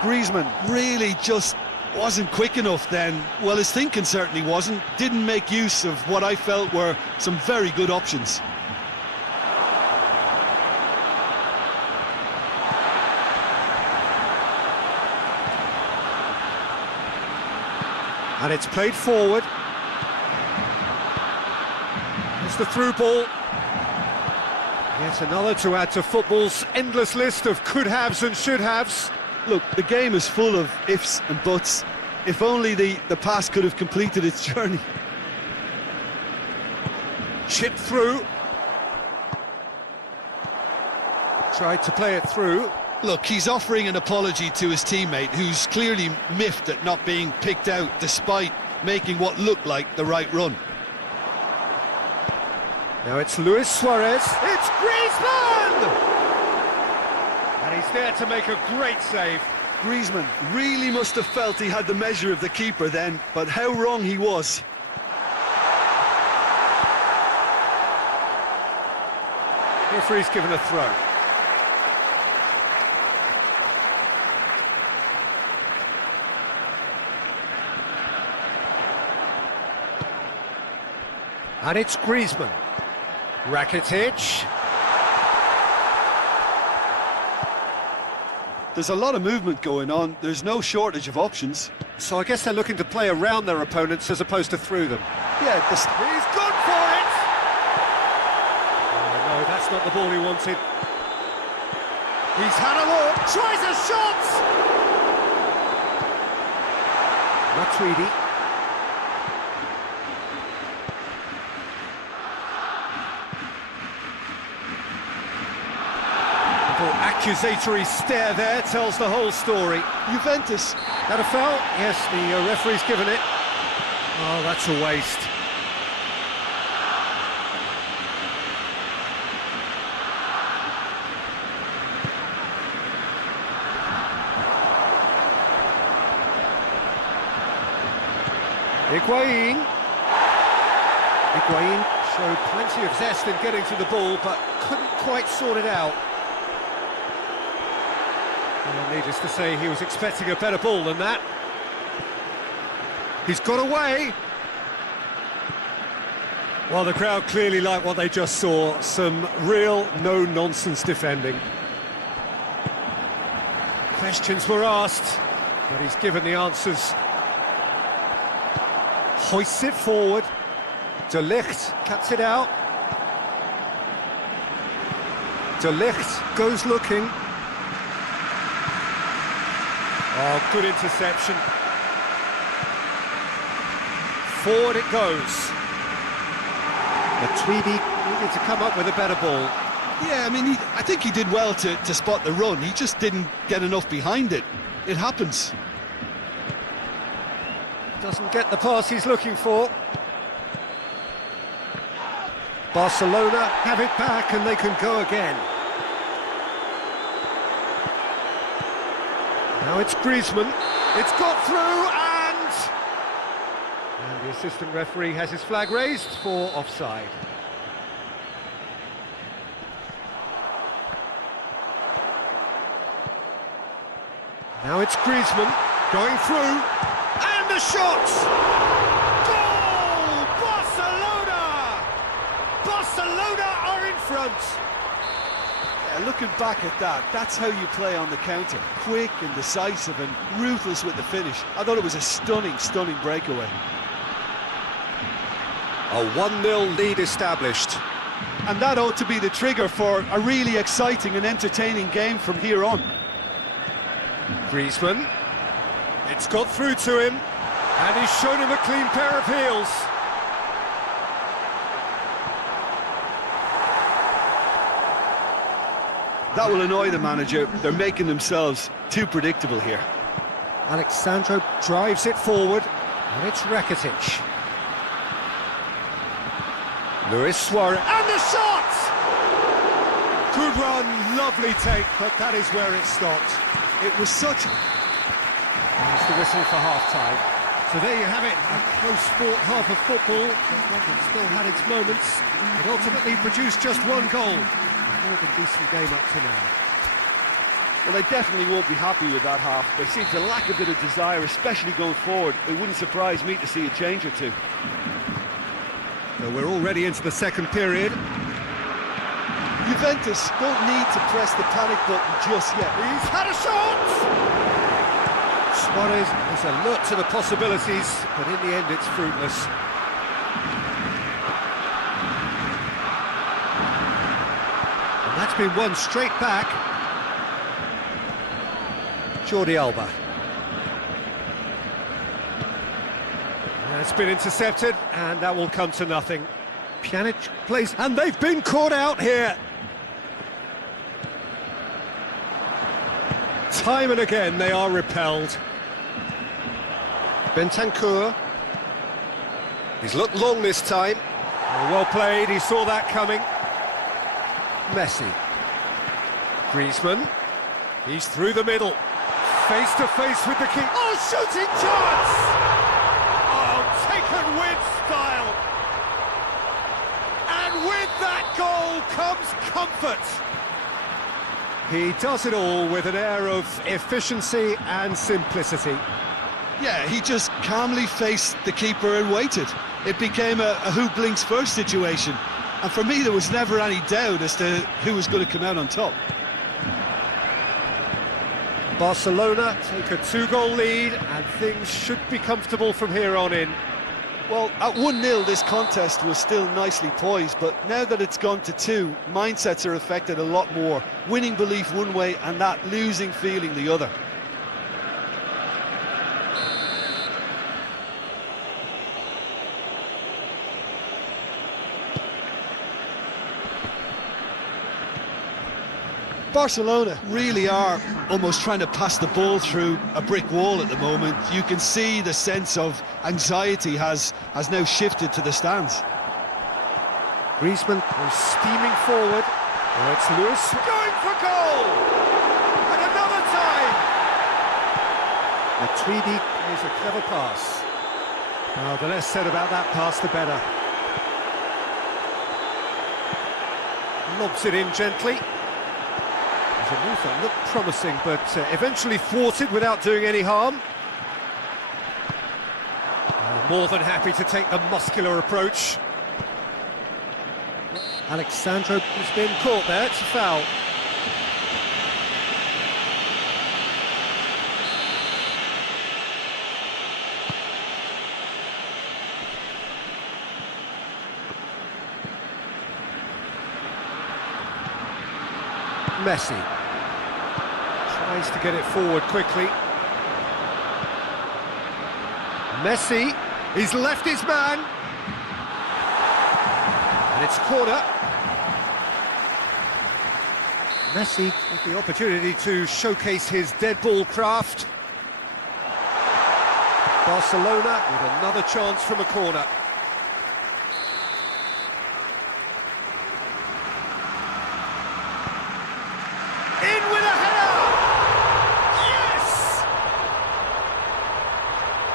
Griezmann really just wasn't quick enough then. Well, his thinking certainly wasn't. Didn't make use of what I felt were some very good options. And it's played forward. It's the through ball. Yet another to add to football's endless list of could-haves and should-haves. Look, the game is full of ifs and buts. If only the pass could have completed its journey. Chip through. Tried to play it through. Look, he's offering an apology to his teammate, who's clearly miffed at not being picked out despite making what looked like the right run. Now it's Luis Suarez. It's Griezmann! And he's there to make a great save. Griezmann really must have felt he had the measure of the keeper then, but how wrong he was. Referee's given a throw. And it's Griezmann. Rakitic. There's a lot of movement going on. There's no shortage of options. So I guess they're looking to play around their opponents as opposed to through them. Yeah, he's gone for it! Oh, no, that's not the ball he wanted. He's had a look, tries a shot! Matuidi. Accusatory stare there tells the whole story. Juventus. That a foul? Yes, the referee's given it. Oh, that's a waste. Higuain. Higuain showed plenty of zest in getting to the ball, but couldn't quite sort it out. Well, needless to say, he was expecting a better ball than that. He's got away. Well, the crowd clearly liked what they just saw. Some real no-nonsense defending. Questions were asked, but he's given the answers. Hoists it forward. De Ligt cuts it out. De Ligt goes looking. Oh, good interception. Forward it goes. Tweedy needed to come up with a better ball. Yeah, I mean, I think he did well to spot the run. He just didn't get enough behind it. It happens. Doesn't get the pass he's looking for. Barcelona have it back and they can go again. Now it's Griezmann. It's got through and the assistant referee has his flag raised for offside. Now it's Griezmann going through, and the shot! Goal! Barcelona! Barcelona are in front! Yeah, looking back at that, that's how you play on the counter. Quick and decisive and ruthless with the finish. I thought it was a stunning, stunning breakaway. A 1-0 lead established. And that ought to be the trigger for a really exciting and entertaining game from here on. Griezmann. It's got through to him, and he's shown him a clean pair of heels. That will annoy the manager. They're making themselves too predictable here. Alexandro drives it forward, and it's Rakitic. Luis Suarez, and the shot! Good run, lovely take, but that is where it stopped. It was such... There's the whistle for half-time. So there you have it, a close-fought half of football, but one that still had its moments. It ultimately produced just one goal. A more than decent game up to now. Well, they definitely won't be happy with that half. They seem to lack a bit of desire, especially going forward. It wouldn't surprise me to see a change or two. So we're already into the second period. Juventus don't need to press the panic button just yet. He's had a shot! Suarez is alert to the possibilities, but in the end it's fruitless. And that's been won straight back. Jordi Alba. It's been intercepted, and that will come to nothing. Pjanic plays, and they've been caught out here. Time and again, they are repelled. Bentancur. He's looked long this time. Oh, well played, he saw that coming. Messi. Griezmann. He's through the middle. Face to face with the keeper. Oh, shooting chance! Taken with style, and with that goal comes comfort. He does it all with an air of efficiency and simplicity. Yeah, he just calmly faced the keeper and waited. It became a who blinks first situation, and for me there was never any doubt as to who was going to come out on top. Barcelona take a 2-goal lead, and things should be comfortable from here on in. Well, at 1-0 this contest was still nicely poised, but now that it's gone to 2, mindsets are affected a lot more. Winning belief one way and that losing feeling the other. Barcelona really are almost trying to pass the ball through a brick wall at the moment. You can see the sense of anxiety has now shifted to the stands. Griezmann goes steaming forward. Oh, it's Lewis going for goal! And another time! Tweedy plays a clever pass. Well, the less said about that pass, the better. Lobs it in gently. There's a move that looked promising, but eventually thwarted without doing any harm. More than happy to take the muscular approach. Alexandro has been caught there, it's a foul. Messi tries to get it forward quickly. Messi, he's left his man. And it's corner. Messi with the opportunity to showcase his dead ball craft. Barcelona with another chance from a corner. In with a header! Yes!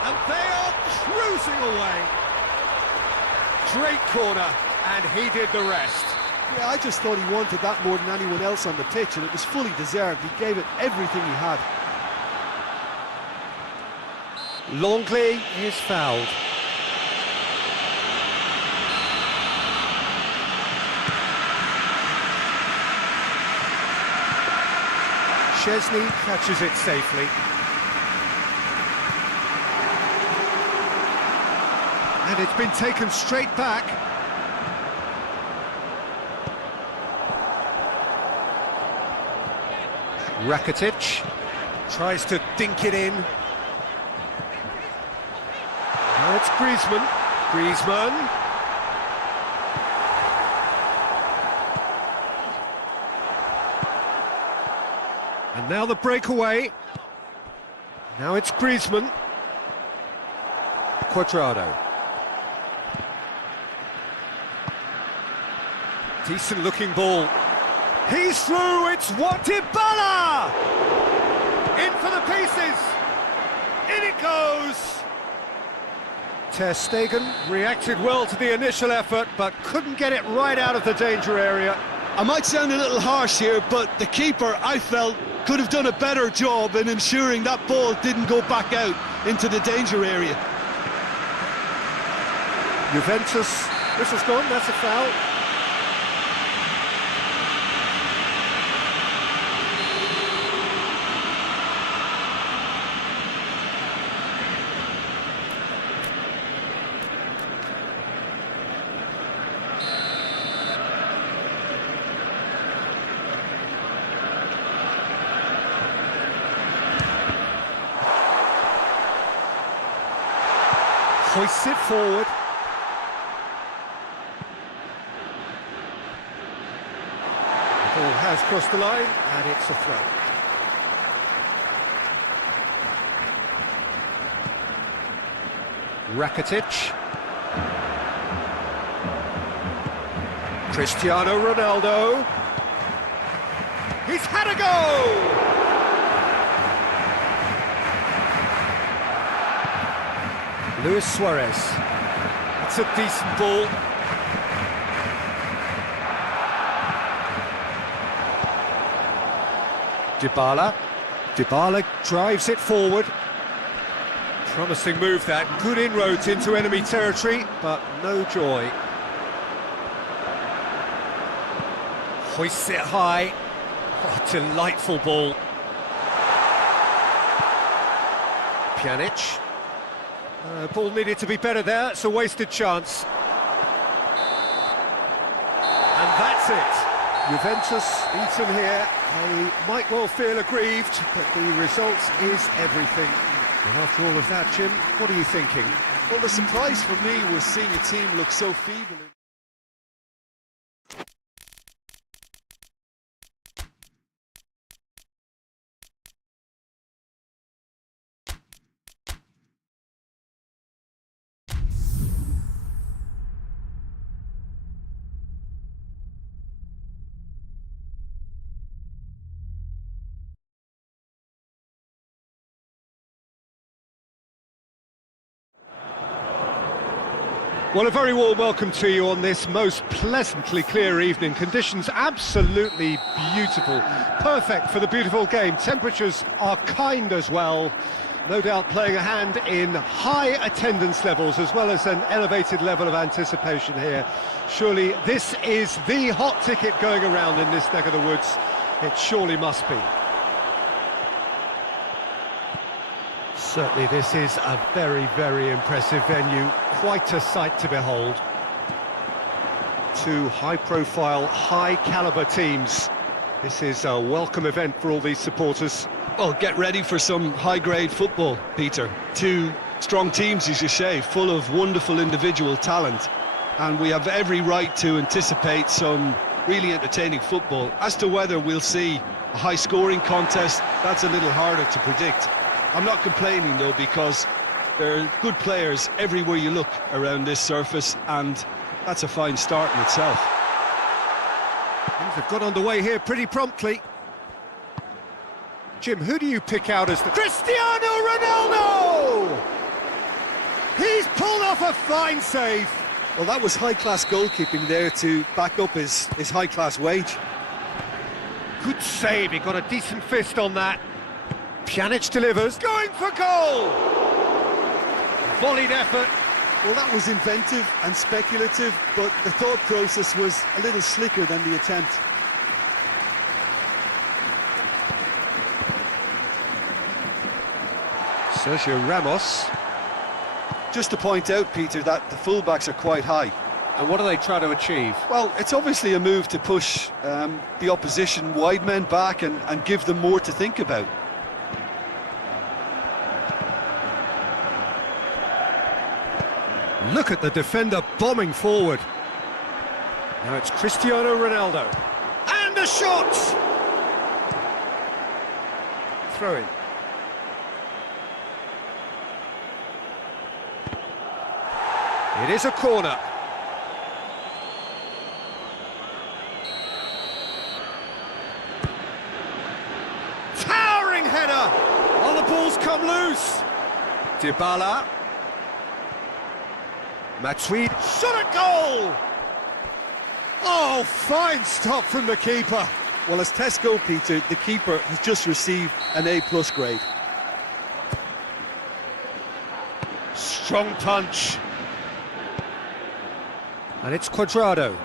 And they are cruising away. Great corner, and he did the rest. Yeah, I just thought he wanted that more than anyone else on the pitch, and it was fully deserved. He gave it everything he had. Longley is fouled. Chesney catches it safely. And it's been taken straight back. Rakitic tries to dink it in. Now it's Griezmann. Griezmann. And now the breakaway. Now it's Griezmann. Cuadrado. Decent looking ball. He's through, it's Dybala! In for the pieces. In it goes. Ter Stegen reacted well to the initial effort, but couldn't get it right out of the danger area. I might sound a little harsh here, but the keeper, I felt, could have done a better job in ensuring that ball didn't go back out into the danger area. Juventus, this has gone, that's a foul. Hoists it forward. The ball has crossed the line, and it's a throw. Rakitic. Cristiano Ronaldo. He's had a go! Luis Suarez. It's a decent ball. Dybala. Dybala drives it forward. Promising move that. Good inroads into enemy territory, but no joy. Hoists it high. Oh, delightful ball. Pjanic. Ball needed to be better there, it's a wasted chance. And that's it. Juventus beaten here. They might well feel aggrieved, but the result is everything. And after all of that, Jim, what are you thinking? Well, the surprise for me was seeing a team look so feeble. Well, a very warm welcome to you on this most pleasantly clear evening. Conditions absolutely beautiful. Perfect for the beautiful game. Temperatures are kind as well. No doubt playing a hand in high attendance levels as well as an elevated level of anticipation here. Surely this is the hot ticket going around in this neck of the woods. It surely must be. Certainly this is a very, very impressive venue. Quite a sight to behold. Two high-profile, high-caliber teams. This is a welcome event for all these supporters. Well, get ready for some high-grade football, Peter. Two strong teams, as you say, full of wonderful individual talent. And we have every right to anticipate some really entertaining football. As to whether we'll see a high-scoring contest, that's a little harder to predict. I'm not complaining, though, because there are good players everywhere you look around this surface, and that's a fine start in itself. Things have got underway here pretty promptly. Jim, who do you pick out as the... Cristiano Ronaldo! He's pulled off a fine save. Well, that was high-class goalkeeping there to back up his high-class wage. Good save, he got a decent fist on that. Pjanic delivers, going for goal! Volleyed effort. Well, that was inventive and speculative, but the thought process was a little slicker than the attempt. Sergio Ramos. Just to point out, Peter, that the fullbacks are quite high. And what do they try to achieve? Well, it's obviously a move to push the opposition wide men back and give them more to think about. Look at the defender bombing forward. Now it's Cristiano Ronaldo. And a shot! Throw in. It is a corner. Towering header! Oh, the ball's come loose. Dybala. Matuidi, shot at goal! Oh, fine stop from the keeper. Well, as Tesco, Peter, the keeper has just received an A+ grade. Strong punch. And it's Cuadrado.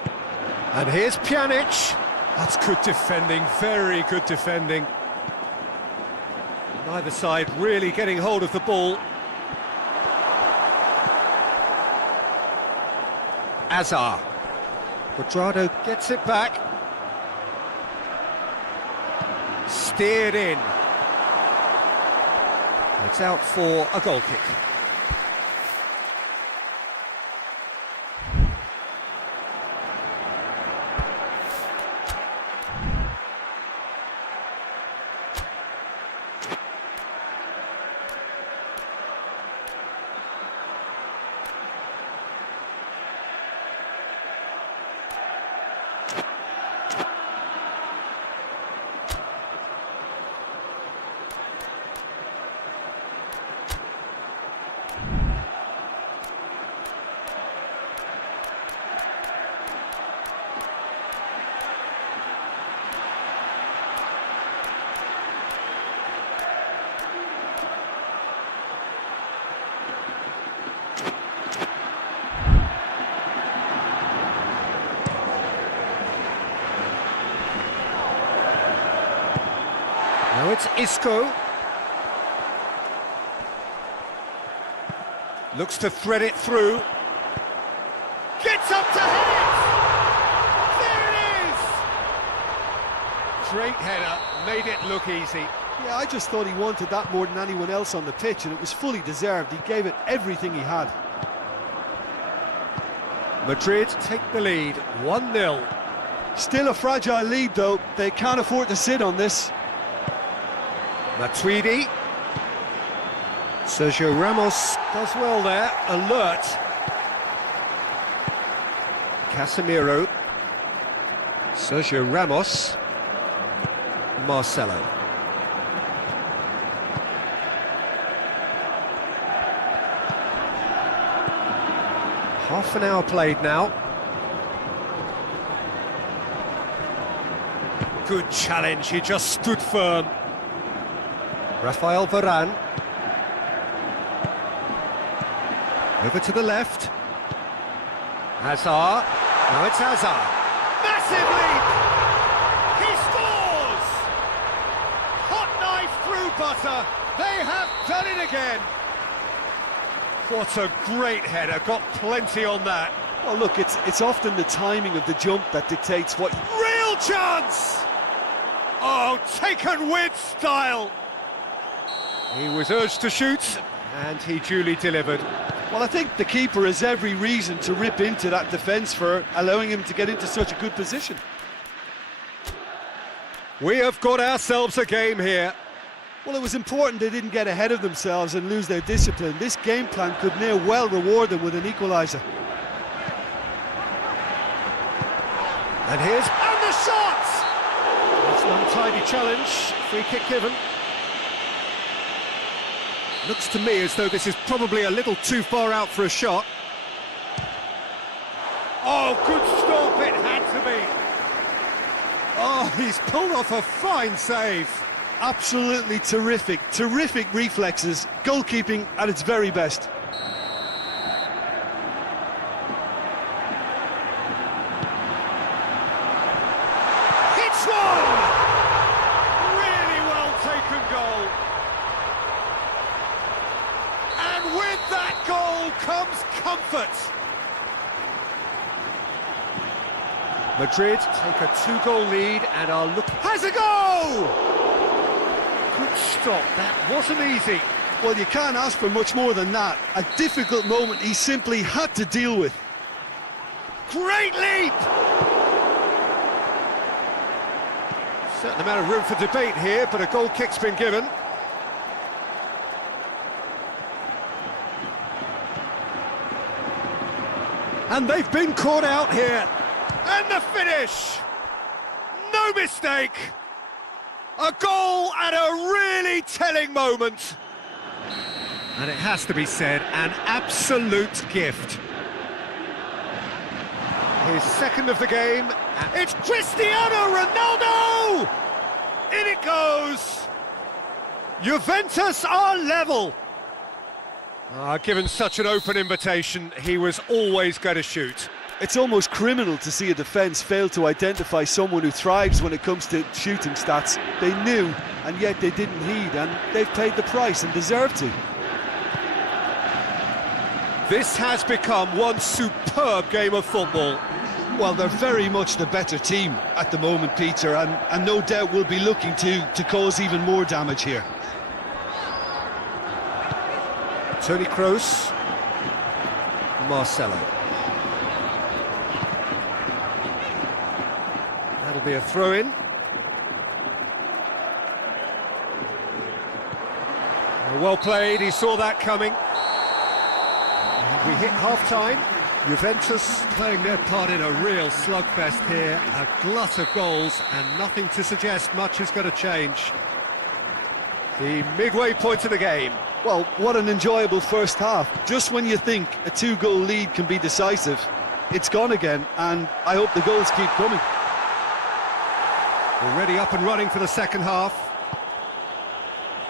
And here's Pjanic. That's good defending, very good defending. Neither side really getting hold of the ball. Azar. Cuadrado gets it back. Steered in. It's out for a goal kick. Now it's Isco. Looks to thread it through. Gets up to head! There it is! Great header, made it look easy. Yeah, I just thought he wanted that more than anyone else on the pitch, and it was fully deserved. He gave it everything he had. Madrid take the lead, 1-0. Still a fragile lead, though. They can't afford to sit on this. Matuidi. Sergio Ramos does well there, alert. Casemiro. Sergio Ramos. Marcelo. Half an hour played now. Good challenge, he just stood firm. Rafael Varane. Over to the left. Hazard. Now it's Hazard. Massive leap! He scores! Hot knife through butter. They have done it again. What a great header. Got plenty on that. Well, look, it's often the timing of the jump that dictates what... Real chance! Oh, taken with style. He was urged to shoot, and he duly delivered. Well, I think the keeper has every reason to rip into that defence for allowing him to get into such a good position. We have got ourselves a game here. Well, it was important they didn't get ahead of themselves and lose their discipline. This game plan could near well reward them with an equaliser. And the shot! It's an untidy challenge. Free kick given. Looks to me as though this is probably a little too far out for a shot. Oh, good stop, it had to be. Oh, he's pulled off a fine save. Absolutely terrific, terrific reflexes. Goalkeeping at its very best. Hits one! Really well taken goal. And with that goal comes comfort. Madrid take a 2-goal lead and are has a goal! Good stop, that wasn't easy. Well, you can't ask for much more than that. A difficult moment he simply had to deal with. Great leap! Certain amount of room for debate here, but a goal kick's been given. And they've been caught out here. And the finish! No mistake! A goal at a really telling moment. And it has to be said, an absolute gift. His second of the game. It's Cristiano Ronaldo! In it goes! Juventus are level. Given such an open invitation, he was always going to shoot. It's almost criminal to see a defence fail to identify someone who thrives when it comes to shooting stats. They knew, and yet they didn't heed, and they've paid the price and deserve to. This has become one superb game of football. Well, they're very much the better team at the moment, Peter, and no doubt will be looking to cause even more damage here. Toni Kroos, Marcelo. That'll be a throw-in. Well played, he saw that coming. And we hit half-time. Juventus playing their part in a real slugfest here. A glut of goals and nothing to suggest much is going to change. The midway point of the game. Well, what an enjoyable first half. Just when you think a 2-goal lead can be decisive, it's gone again, and I hope the goals keep coming. Already up and running for the second half.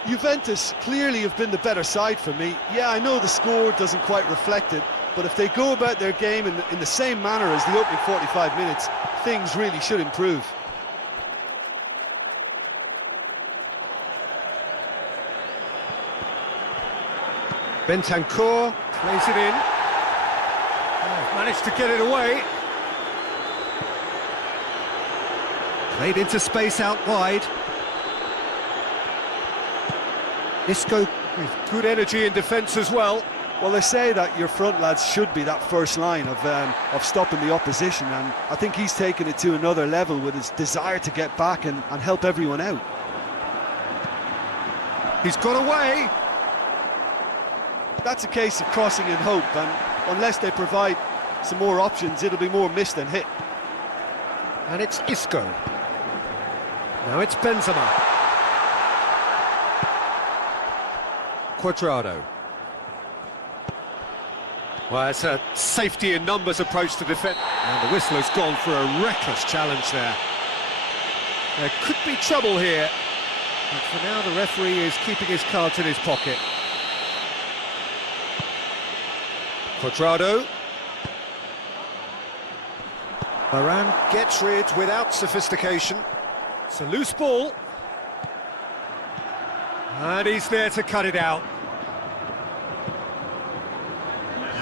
Juventus clearly have been the better side for me. Yeah, I know the score doesn't quite reflect it, but if they go about their game in the same manner as the opening 45 minutes, things really should improve. Bentancur plays it in. Managed to get it away. Played into space out wide. Isco with good energy in defence as well. Well, they say that your front lads should be that first line of stopping the opposition, and I think he's taken it to another level with his desire to get back and help everyone out. He's got away. That's a case of crossing in hope, and unless they provide some more options, it'll be more miss than hit. And it's Isco. Now it's Benzema. Cuadrado. Well, it's a safety in numbers approach to defend. And the whistle has gone for a reckless challenge there. There could be trouble here. But for now, the referee is keeping his cards in his pocket. Quadrado. Varane gets rid without sophistication. It's a loose ball. And he's there to cut it out.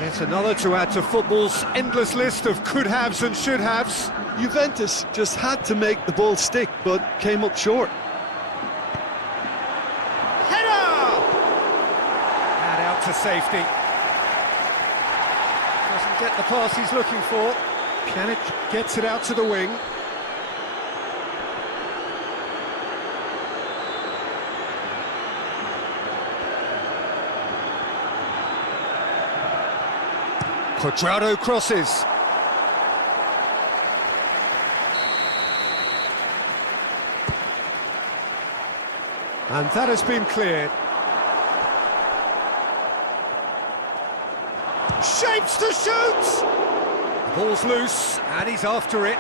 Yet another to add to football's endless list of could-haves and should-haves. Juventus just had to make the ball stick, but came up short. Header! And out to safety. Doesn't get the pass he's looking for. Pjanic gets it out to the wing. Quadrado crosses. And that has been cleared. Shapes to shoot! The ball's loose, and he's after it.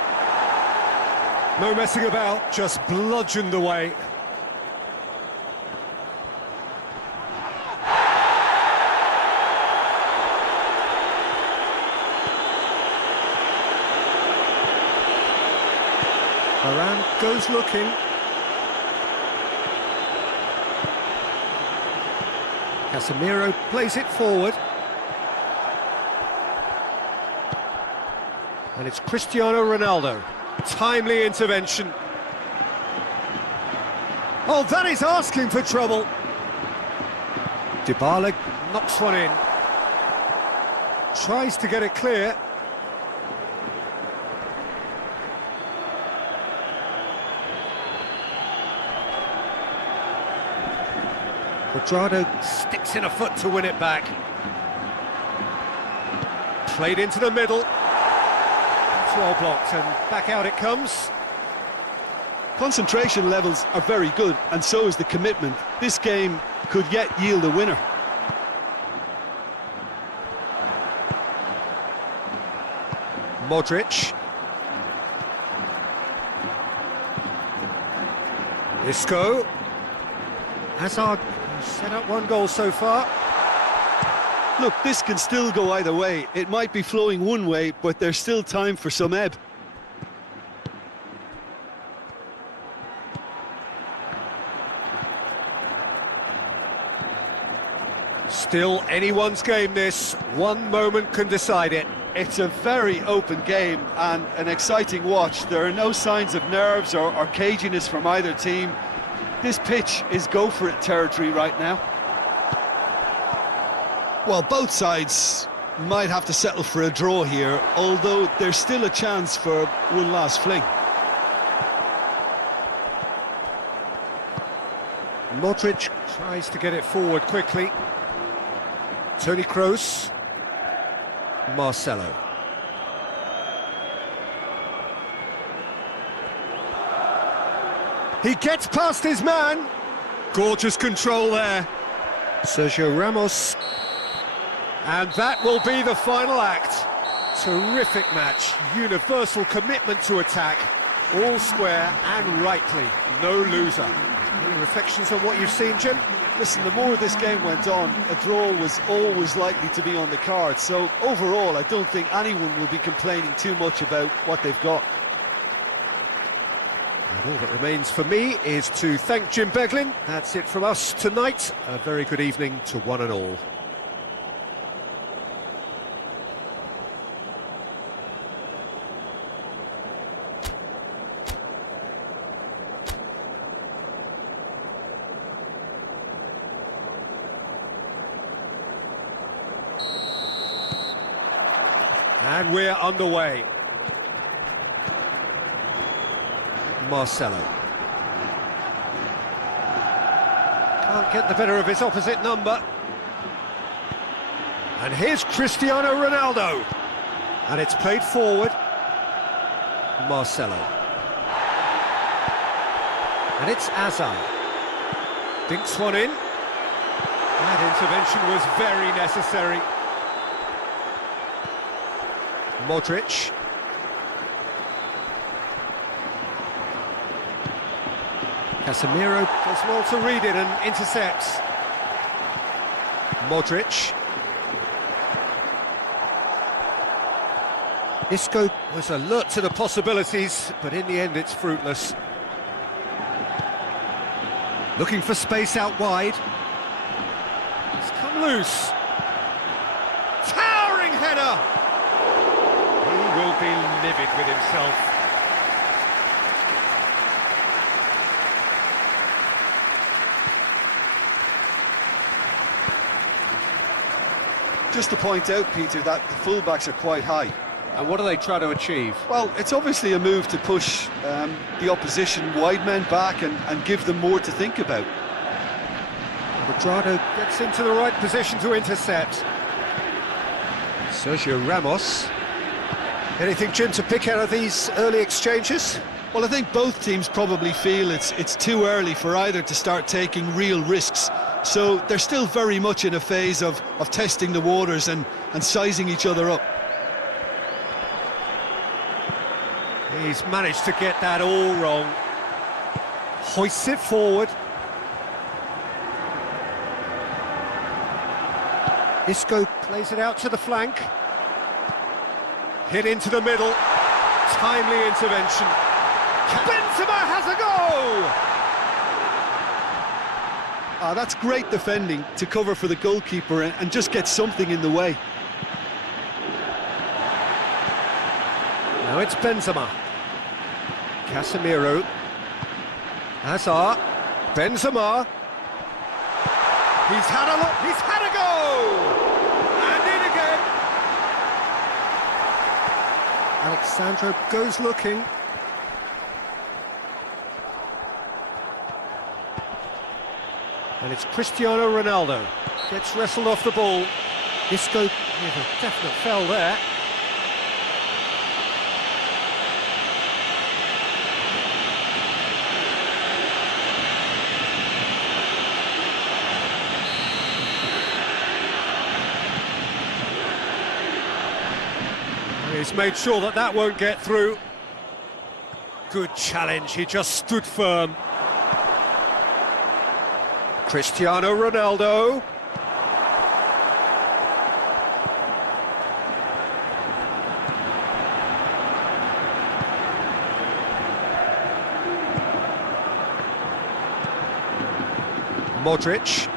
No messing about, just bludgeoned away. Varane goes looking. Casemiro plays it forward. And it's Cristiano Ronaldo. Timely intervention. Oh, that is asking for trouble. Dybala knocks one in. Tries to get it clear. Quadrado sticks in a foot to win it back. Played into the middle. It's well blocked, and back out it comes. Concentration levels are very good, and so is the commitment. This game could yet yield a winner. Modric. Isco. Hazard set up one goal so far. Look, this can still go either way. It might be flowing one way, but there's still time for some ebb. Still anyone's game, this. One moment can decide it. It's a very open game and an exciting watch. There are no signs of nerves or caginess from either team. This pitch is go-for-it territory right now. Well, both sides might have to settle for a draw here, although there's still a chance for one last fling. Modric tries to get it forward quickly. Toni Kroos. Marcelo. He gets past his man. Gorgeous control there. Sergio Ramos. And that will be the final act. Terrific match. Universal commitment to attack. All square and rightly. No loser. Any reflections on what you've seen, Jim? Listen, the more this game went on, a draw was always likely to be on the card. So overall, I don't think anyone will be complaining too much about what they've got. And all that remains for me is to thank Jim Beglin. That's it from us tonight. A very good evening to one and all. And we're underway. Marcelo. Can't get the better of his opposite number. And here's Cristiano Ronaldo. And it's played forward. Marcelo. And it's Hazard. Dinks one in. That intervention was very necessary. Modric. Casemiro does well to read it and intercepts. Modric. Isco was alert to the possibilities, but in the end it's fruitless. Looking for space out wide. It's come loose. Towering header! He will be livid with himself. Just to point out, Peter, that the fullbacks are quite high. And what do they try to achieve? Well, it's obviously a move to push the opposition wide men back and give them more to think about. Quadrado gets into the right position to intercept. Sergio Ramos. Anything, Jim, to pick out of these early exchanges? Well, I think both teams probably feel it's too early for either to start taking real risks. So they're still very much in a phase of testing the waters and sizing each other up. He's managed to get that all wrong. Hoists it forward. Isco plays it out to the flank. Hit into the middle. Timely intervention. Benzema has a go! That's great defending to cover for the goalkeeper and just get something in the way. Now it's Benzema. Casemiro. Hazard. Benzema. He's had a look. He's had a go! And in again. Alexandro goes looking. And it's Cristiano Ronaldo. Gets wrestled off the ball. Isco with a definite fell there. He's made sure that that won't get through. Good challenge, he just stood firm. Cristiano Ronaldo. Modric.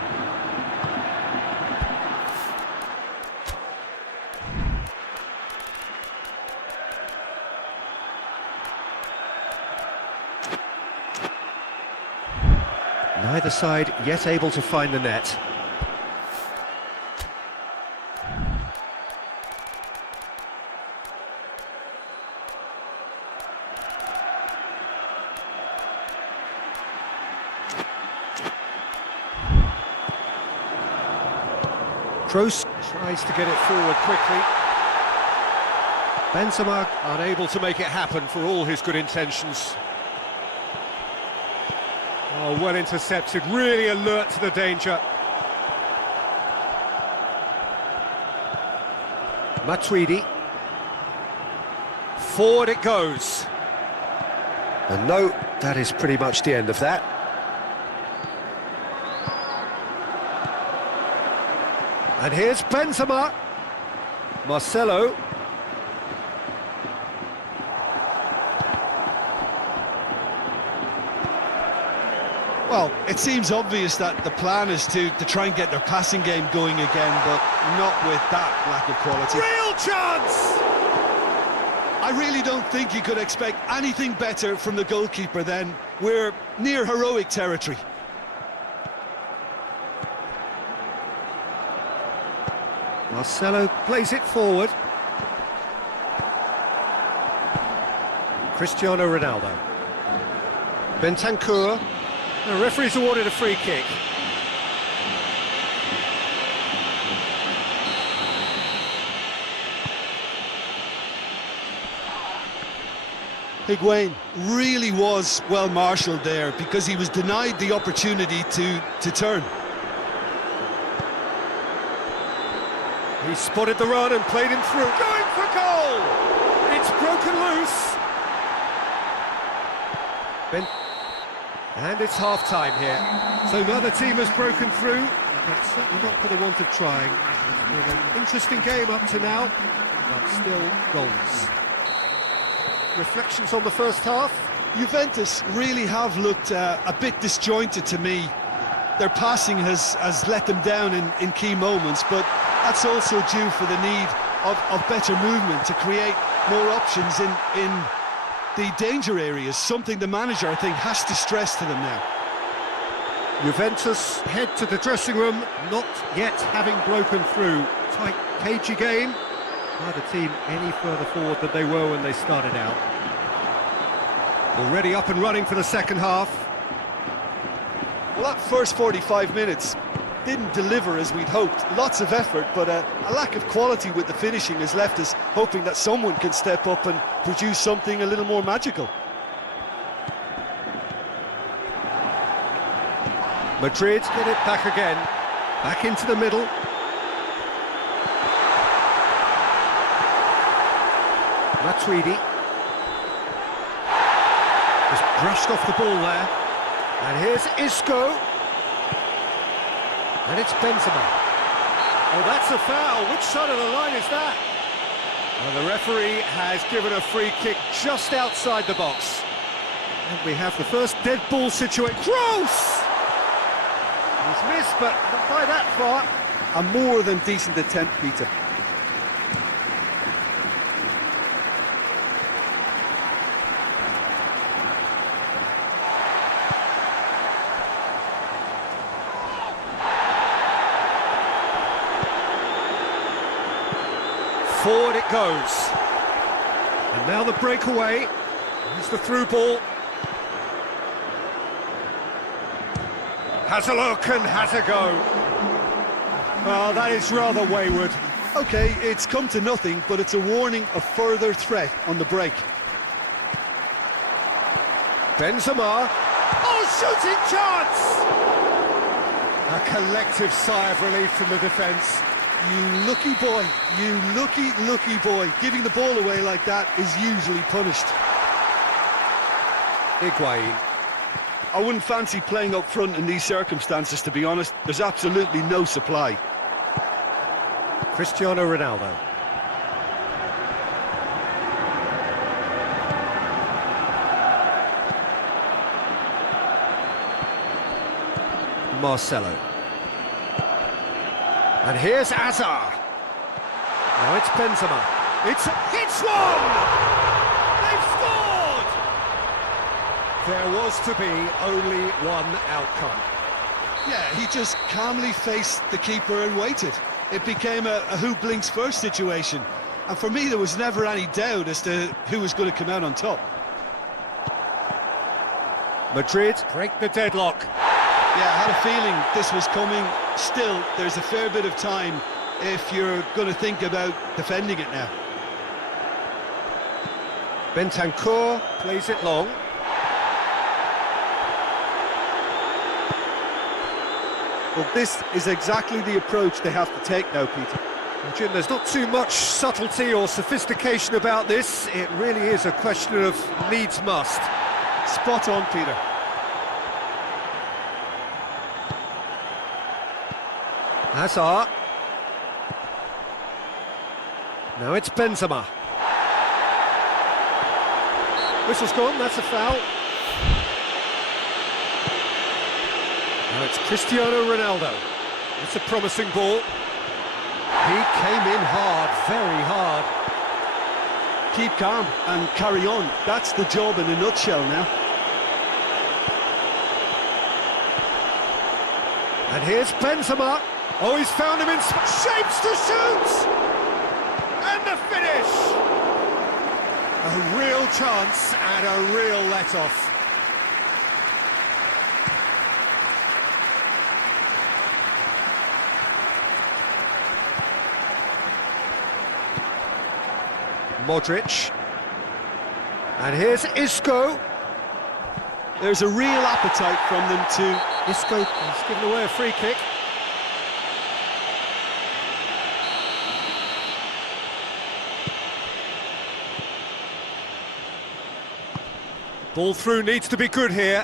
Neither side yet able to find the net. Kroos tries to get it forward quickly. Benzema unable to make it happen for all his good intentions. Oh, well intercepted, really alert to the danger. Matuidi. Forward it goes. And no, that is pretty much the end of that. And here's Benzema. Marcelo. Well, it seems obvious that the plan is to try and get their passing game going again, but not with that lack of quality. Real chance! I really don't think you could expect anything better from the goalkeeper then. We're near heroic territory. Marcelo plays it forward. Cristiano Ronaldo. Bentancur. The referee's awarded a free kick. Higuain really was well marshalled there because he was denied the opportunity to turn. He spotted the run and played him through. Going for goal! It's broken loose. And it's half-time here. So neither team has broken through, but certainly not for the want of trying. It's been an interesting game up to now, but still goals. Reflections on the first half? Juventus really have looked a bit disjointed to me. Their passing has let them down in key moments, but that's also due for the need of better movement to create more options in the danger areas, something the manager, I think, has to stress to them now. Juventus head to the dressing room, not yet having broken through. Tight, cagey game. Neither team any further forward than they were when they started out. Already up and running for the second half. Well, that first 45 minutes didn't deliver as we'd hoped. Lots of effort, but a lack of quality with the finishing has left us hoping that someone can step up and produce something a little more magical. Madrid get it back again. Back into the middle. Matuidi. Just brushed off the ball there. And here's Isco. And it's Benzema. Oh, that's a foul. Which side of the line is that? Well, the referee has given a free kick just outside the box. And we have the first dead ball situation. Gross! He's missed, but not by that far. A more than decent attempt, Peter. Forward it goes. And now the breakaway. Here's the through ball. Has a look and has a go. Oh, that is rather wayward. Okay, it's come to nothing, but it's a warning of further threat on the break. Benzema. Oh, shooting chance! A collective sigh of relief from the defence. You lucky boy, you lucky boy. Giving the ball away like that is usually punished. Higuain. I wouldn't fancy playing up front in these circumstances, to be honest. There's absolutely no supply. Cristiano Ronaldo. Marcelo. And here's Hazard. Now it's Benzema. It's one! They've scored! There was to be only one outcome. Yeah, he just calmly faced the keeper and waited. It became a who blinks first situation. And for me, there was never any doubt as to who was going to come out on top. Madrid break the deadlock. Yeah, I had a feeling this was coming. Still, there's a fair bit of time if you're going to think about defending it now. Bentancur plays it long. Well, this is exactly the approach they have to take now, Peter. Well, Jim, there's not too much subtlety or sophistication about this. It really is a question of needs must. Spot on, Peter. Hazard. Now it's Benzema. Whistle's gone, that's a foul. Now it's Cristiano Ronaldo. It's a promising ball. He came in hard, very hard. Keep calm and carry on. That's the job in a nutshell now. And here's Benzema. Oh, he's found him in shapes to shoot! And the finish! A real chance and a real let-off. Modric. And here's Isco. There's a real appetite from them to... Isco has given away a free kick. Ball through needs to be good here.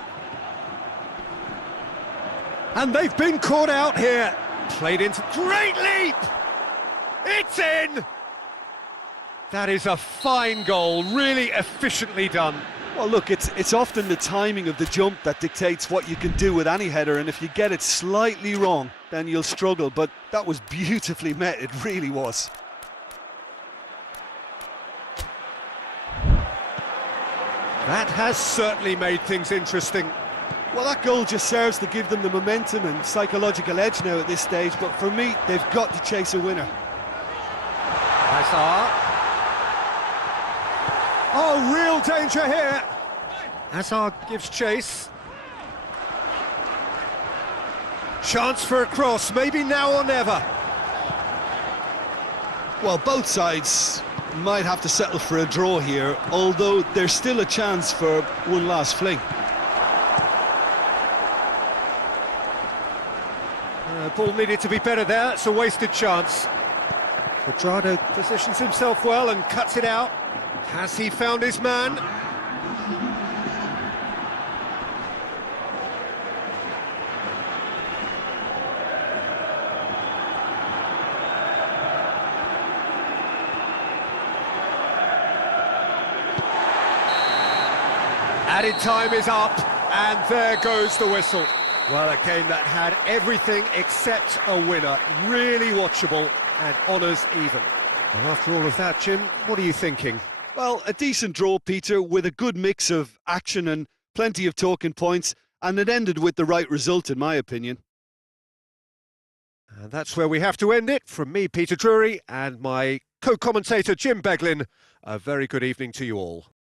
And they've been caught out here. Played into... Great leap! It's in! That is a fine goal, really efficiently done. Well, look, it's often the timing of the jump that dictates what you can do with any header, and if you get it slightly wrong, then you'll struggle, but that was beautifully met, it really was. That has certainly made things interesting. Well, that goal just serves to give them the momentum and psychological edge now at this stage, but for me, they've got to chase a winner. Hazard. Oh, real danger here. Hazard gives chase. Chance for a cross, maybe now or never. Well, both sides might have to settle for a draw here, although there's still a chance for one last fling. Ball needed to be better there, it's a wasted chance. Quadrado positions himself well and cuts it out. Has he found his man? Added time is up, and there goes the whistle. Well, a game that had everything except a winner. Really watchable and honours even. And after all of that, Jim, what are you thinking? Well, a decent draw, Peter, with a good mix of action and plenty of talking points, and it ended with the right result, in my opinion. And that's where we have to end it. From me, Peter Drury, and my co-commentator, Jim Beglin, a very good evening to you all.